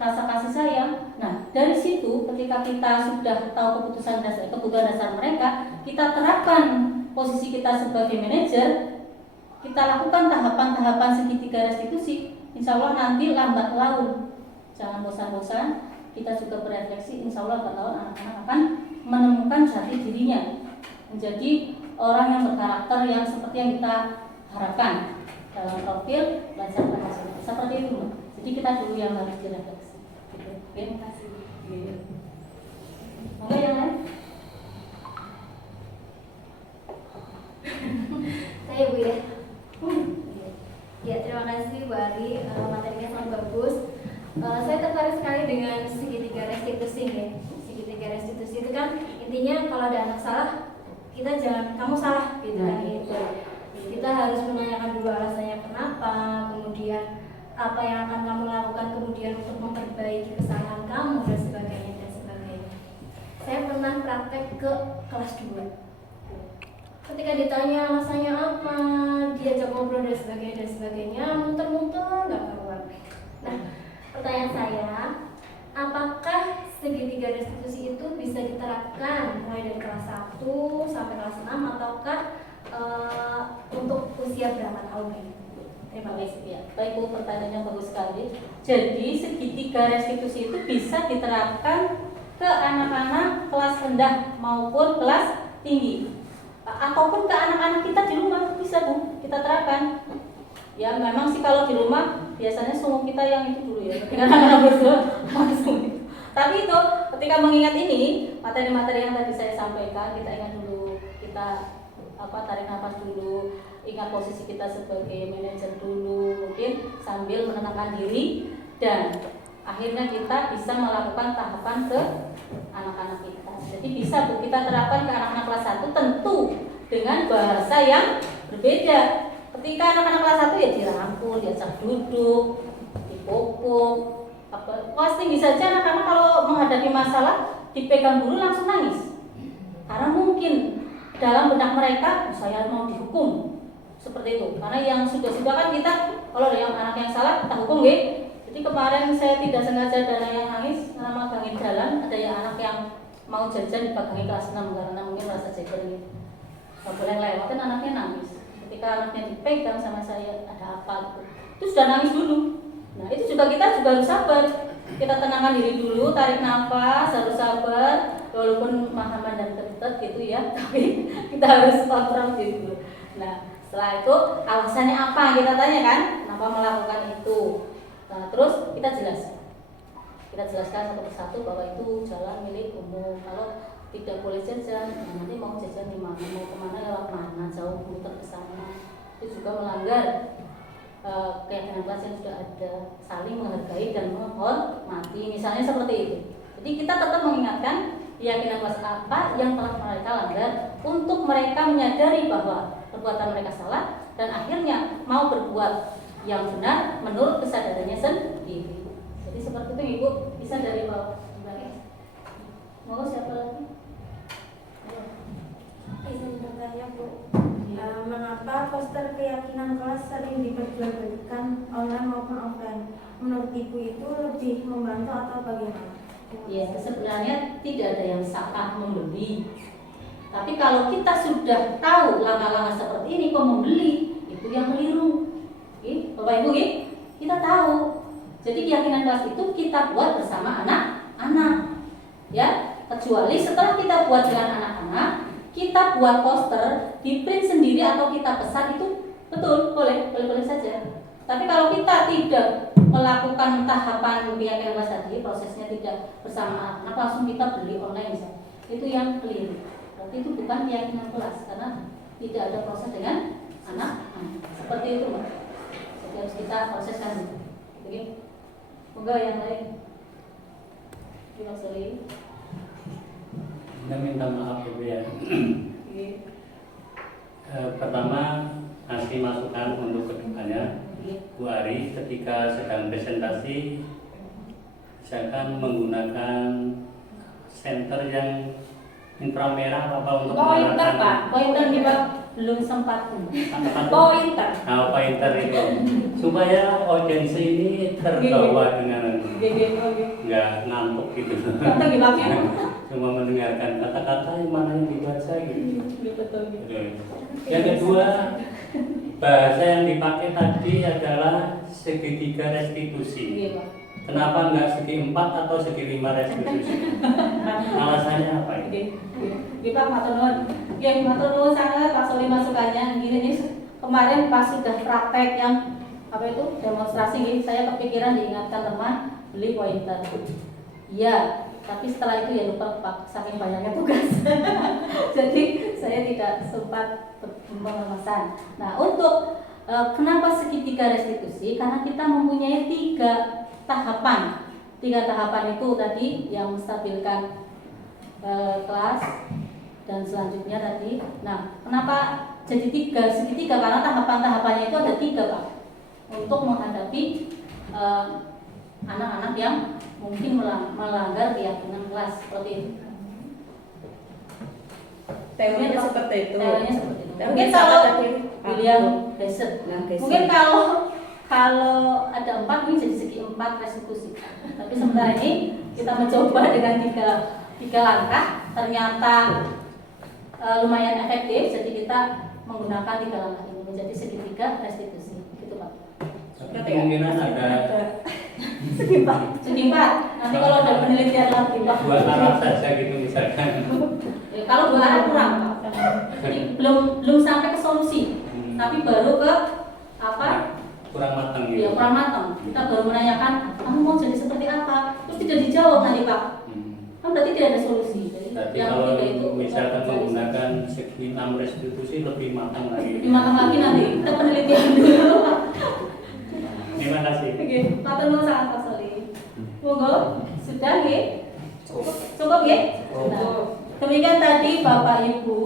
rasa kasih sayang. Nah, dari situ ketika kita sudah tahu kebutuhan dasar mereka, kita terapkan posisi kita sebagai manajer, kita lakukan tahapan-tahapan segitiga restitusi. Insya Allah nanti lambat laun, jangan bosan-bosan, kita juga berefleksi, insya Allah lambat laun anak-anak akan menemukan jati dirinya, menjadi orang yang berkarakter yang seperti yang kita harapkan dalam profil belajar berhasil. Seperti itu, Mbak. Jadi kita dulu yang harus direfleksi. Gitu. Oke, terima kasih. Monggo yang lain. Saya Bu ya. Ya, terima kasih Bu Ari, materinya sangat bagus. Saya tertarik sekali dengan segitiga restitusi ya. Segitiga restitusi itu kan intinya kalau ada anak salah, kita jangan kamu salah gitu kan gitu. Kita harus menanyakan dulu alasannya kenapa, kemudian apa yang akan kamu lakukan kemudian untuk memperbaiki kesalahan kamu dan sebagainya dan sebagainya. Saya pernah praktek ke kelas 2. Ketika ditanya alasannya apa, diajak ngobrol dan sebagainya, muter-muter nggak keluar. Nah, pertanyaan saya, apakah segitiga restitusi itu bisa diterapkan mulai dari kelas 1 sampai kelas 6 ataukah untuk usia berapa tahun ini? Terima kasih ya. Baik Bu, pertanyaannya bagus sekali. Jadi segitiga restitusi itu bisa diterapkan ke anak-anak kelas rendah maupun kelas tinggi, ataupun ke anak-anak kita di rumah bisa Bu, kita terapkan. Ya memang sih kalau di rumah biasanya semua kita yang itu dulu ya, anak-anak berdua langsung. Tapi itu ketika mengingat ini materi-materi yang tadi saya sampaikan, kita ingat dulu, kita tarik nafas dulu, ingat posisi kita sebagai manajer dulu, mungkin sambil menenangkan diri, dan akhirnya kita bisa melakukan tahapan ke anak-anak kita. Jadi bisa Bu, kita terapkan ke anak-anak kelas 1 tentu dengan bahasa yang berbeda. Ketika anak-anak kelas 1 ya dirangkul, diajak duduk, dipupuk, kelas tinggi saja anak-anak kalau menghadapi masalah dipegang guru langsung nangis. Karena mungkin dalam benak mereka, saya mau dihukum seperti itu. Karena yang sudah kan kita, kalau ada yang anak yang salah kita hukum gitu. Jadi kemarin saya tidak sengaja ada anak yang nangis karena megangin jalan, ada yang anak yang mau jajan dipegangi kelas 6 karena mungkin rasa jajan gitu. Nggak boleh lewatin, anaknya nangis. Ketika anaknya dipegang sama saya, ada apa gitu, itu sudah nangis dulu. Nah itu juga kita juga harus sabar. Kita tenangkan diri dulu, tarik nafas, harus sabar. Walaupun mahaman dan ketat gitu ya, tapi kita harus kontrol diri dulu. Nah setelah itu alasannya apa kita tanya kan, kenapa melakukan itu. Nah terus kita jelaskan satu persatu bahwa itu jalan milik umum. Kalau tidak boleh jajan, nanti mau jajan di mana, mau kemana, lewat mana, jauh muter ke sana, itu juga melanggar keyakinan kelas yang sudah ada, saling menghargai dan menghormati, misalnya seperti itu. Jadi kita tetap mengingatkan keyakinan kelas apa yang telah mereka langgar, untuk mereka menyadari bahwa perbuatan mereka salah dan akhirnya mau berbuat yang benar menurut kesadarannya sendiri. Jadi seperti itu Ibu, bisa dari bawah. Mau siapa lagi? Izin bertanya Bu, mengapa poster keyakinan kelas sering diperjualbelikan online maupun offline? Menurut Ibu itu lebih membantu atau bagaimana? Ya sebenarnya tidak ada yang salah membeli. Tapi kalau kita sudah tahu langkah-langkah seperti ini kok membeli, itu yang keliru. Bapak Ibu kita tahu. Jadi keyakinan kelas itu kita buat bersama anak-anak. Ya, kecuali setelah kita buat dengan anak-anak, kita buat poster, di print sendiri atau kita pesan, itu betul, boleh saja. Tapi kalau kita tidak melakukan tahapan keyakinan kelas tadi, prosesnya tidak bersama anak, langsung kita beli online misalnya, itu yang keliru. Berarti itu bukan keyakinan kelas karena tidak ada proses dengan anak. Seperti itu Mbak. Jadi harus kita proseskan. Oke. Moga yang lain. Terima kasih. Saya minta maaf Ibu ya. Pertama kasih masukan untuk kedepannya. Bu Ari ketika sedang presentasi misalkan menggunakan senter yang inframerah apa untuk pointer Pak, pointer di bawah. belum sempat Pointer. Pointer itu supaya audiens ini terbawa dengan nggak ngantuk gitu. Kata gimana? Cuma mendengarkan kata-kata yang mana yang dibaca gitu. Betul. Yang kedua, bahasa yang dipakai tadi adalah segitiga restitusi. Iya, Pak. Kenapa nggak segi 4 atau segi 5 restitusi? Alasannya apa ini? Oke, Pak, matur nuwun. Ya, matur nuwun sangat Pak Soli masukannya. Gini nih, kemarin pas sudah praktek yang apa itu demonstrasi ini, saya kepikiran diingatkan teman beli pointer. Iya, tapi setelah itu ya lupa Pak, saking banyaknya tugas. Jadi saya tidak sempat pembahasan. Nah, untuk kenapa segitiga restitusi? Karena kita mempunyai 3 tahapan. 3 tahapan itu tadi yang menstabilkan kelas dan selanjutnya tadi. Nah, kenapa jadi segitiga? Karena tahapan-tahapannya itu ada 3, Pak, untuk menghadapi anak-anak yang mungkin melanggar keyakinan kelas seperti itu. Teorinya seperti itu. Teorinya seperti itu. Dan Mungkin bisa kalau tadi William Besset, mungkin kalau ada 4 ini jadi segi 4 restitusi. Tapi sebenarnya ini kita mencoba dengan tiga langkah, ternyata lumayan efektif. Jadi kita menggunakan 3 langkah ini menjadi segitiga restitusi. Gitu, Pak. Kemungkinan ada Segi 4. Nanti kalau ada penelitian lagi, Pak. 2 arah saja gitu misalkan. Ya, kalau 2 arah kurang, Pak. Jadi belum sampai ke solusi, tapi baru ke apa? Kurang matang gitu. Ya, kurang matang. Kita baru menanyakan, kamu mau jadi seperti apa? Terus tidak dijawab nanti, Pak. Kan berarti tidak ada solusi. Jadi Tapi yang kalau 3 itu misalkan menggunakan segi 6 restitusi lebih matang lagi. lebih matang lagi nanti. Kita penelitian dulu, Pak. Terima kasih. Oke, matur nuwun sangat Pak Soli. Monggo, sudah nggih? Cukup nggih? Nah, demikian tadi Bapak Ibu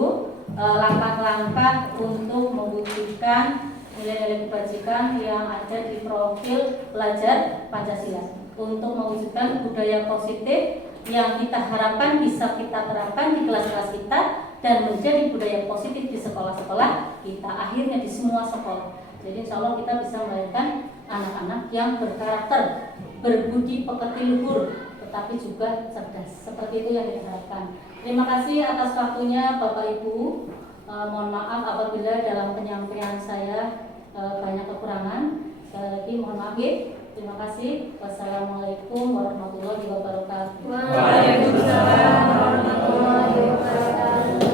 langkah-langkah untuk mewujudkan nilai-nilai kebajikan yang ada di profil pelajar Pancasila untuk mewujudkan budaya positif yang kita harapkan bisa kita terapkan di kelas-kelas kita dan menjadi budaya positif di sekolah-sekolah kita, akhirnya di semua sekolah. Jadi insya Allah kita bisa melahirkan anak-anak yang berkarakter, berbudi pekerti luhur, tetapi juga cerdas. Seperti itu yang diharapkan. Terima kasih atas waktunya Bapak Ibu. Mohon maaf apabila dalam penyampaian saya banyak kekurangan. Sekali lagi mohon maaf. Terima kasih. Wassalamualaikum warahmatullahi wabarakatuh. Waalaikumsalam warahmatullahi wabarakatuh.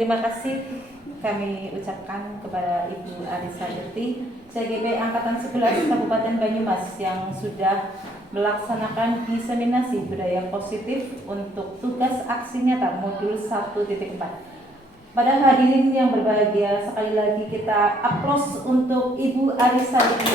Terima kasih kami ucapkan kepada Ibu Arisa Irti, CGP Angkatan 11 Kabupaten Banyumas yang sudah melaksanakan diseminasi budaya positif untuk tugas aksi nyata modul 1.4. Pada hadirin yang berbahagia, sekali lagi kita aplaus untuk Ibu Arisa Irti.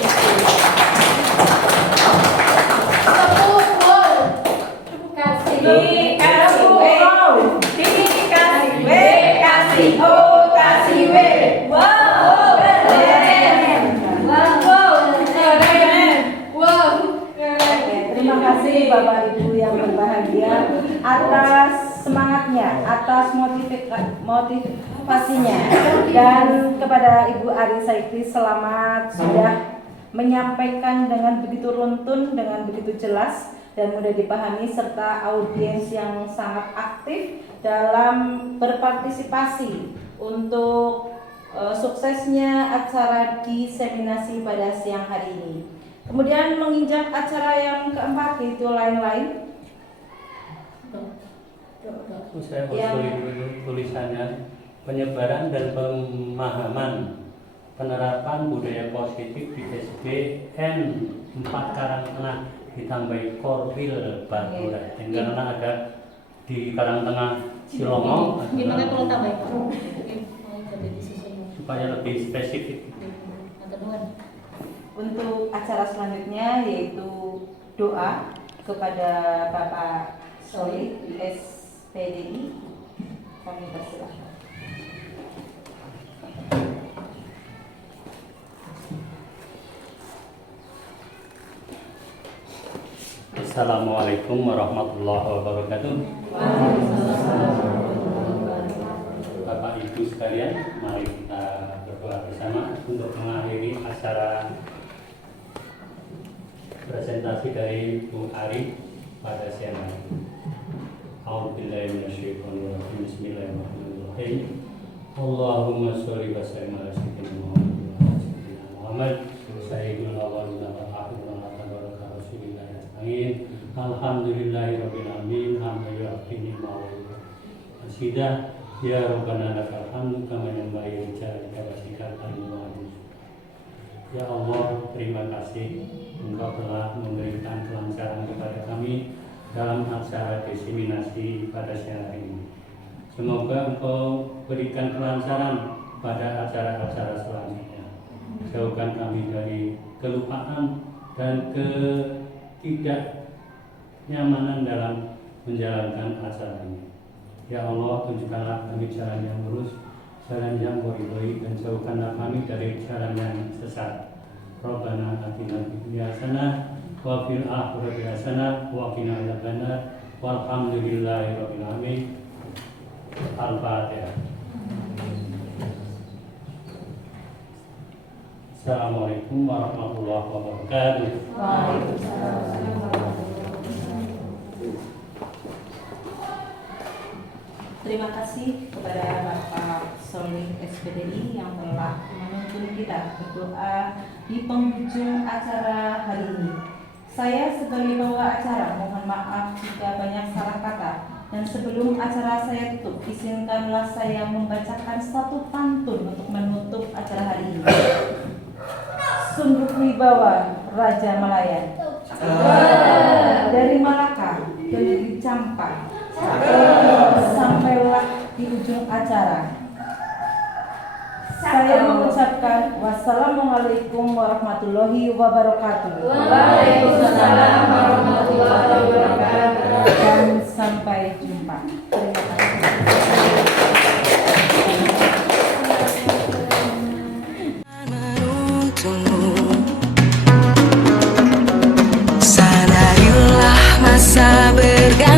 Terima kasih Bapak Ibu yang berbahagia atas semangatnya, atas motivasinya, dan kepada Ibu Arisa Irti selamat sudah menyampaikan dengan begitu runtun, dengan begitu jelas dan mudah dipahami, serta audiens yang sangat aktif dalam berpartisipasi untuk suksesnya acara diseminasi pada siang hari ini. Kemudian menginjak acara yang keempat, yaitu lain-lain. Saya harus tulisannya penyebaran dan pemahaman penerapan budaya positif di SDN 4 Karangtengah ditambahi Korwil Baturan. Karena ada di Karangtengah Silongo. Gimana kalau tambah? Supaya lebih spesifik. Untuk acara selanjutnya yaitu doa kepada Bapak Soli SPDI. Kami persilahkan. Assalamualaikum warahmatullahi wabarakatuh. Bapak Ibu sekalian, mari kita berdoa bersama untuk mengakhiri acara presentasi dari Bu Ari pada siang hari ini. A'udzubillahiminasyaitonirrajim. Bismillahirrahmanirrahim. Allahumma sholli wa sallim ala sayyidina Muhammad sayyidul awwalin wal akhirin wa tabaraka rasulillah ajmain. Alhamdulillahirabbil alamin. Hamdulillahirabbil asidah ya rabbana lakal hamdu kama yanbaghi li jalika wasikatal mu'min. Ya Allah, terima kasih Engkau telah memberikan kelancaran kepada kami dalam acara diseminasi pada siang hari ini. Semoga Engkau berikan kelancaran pada acara-acara selanjutnya. Jauhkan kami dari kelupaan dan ketidaknyamanan dalam menjalankan acara ini. Ya Allah, tunjukkanlah kami jalan yang lurus, jalan yang ridhoi, dan jauhkanlah kami dari jalan yang sesat. Rabbana atina fid dunya hasanah wa fil akhirati hasanah wa qina adzabannar. Walhamdulillahirabbil alamin. Al-Fatihah. Assalamualaikum warahmatullahi wabarakatuh. Terima kasih kepada Bapak Solih SPDI yang telah menuntun kita berdoa di penghujung acara hari ini. Saya sebagai bawa acara mohon maaf jika banyak salah kata. Dan sebelum acara saya tutup, izinkanlah saya membacakan satu pantun untuk menutup acara hari ini. Sungguh wibawa Raja Malaya, dari Malaka ke negeri Campak, sampailah di ujung acara. Saya mengucapkan wassalamualaikum warahmatullahi wabarakatuh. Waalaikumsalam warahmatullahi wabarakatuh. Dan sampai jumpa. Terima kasih. Menuntunmu, sadarilah masa berganti.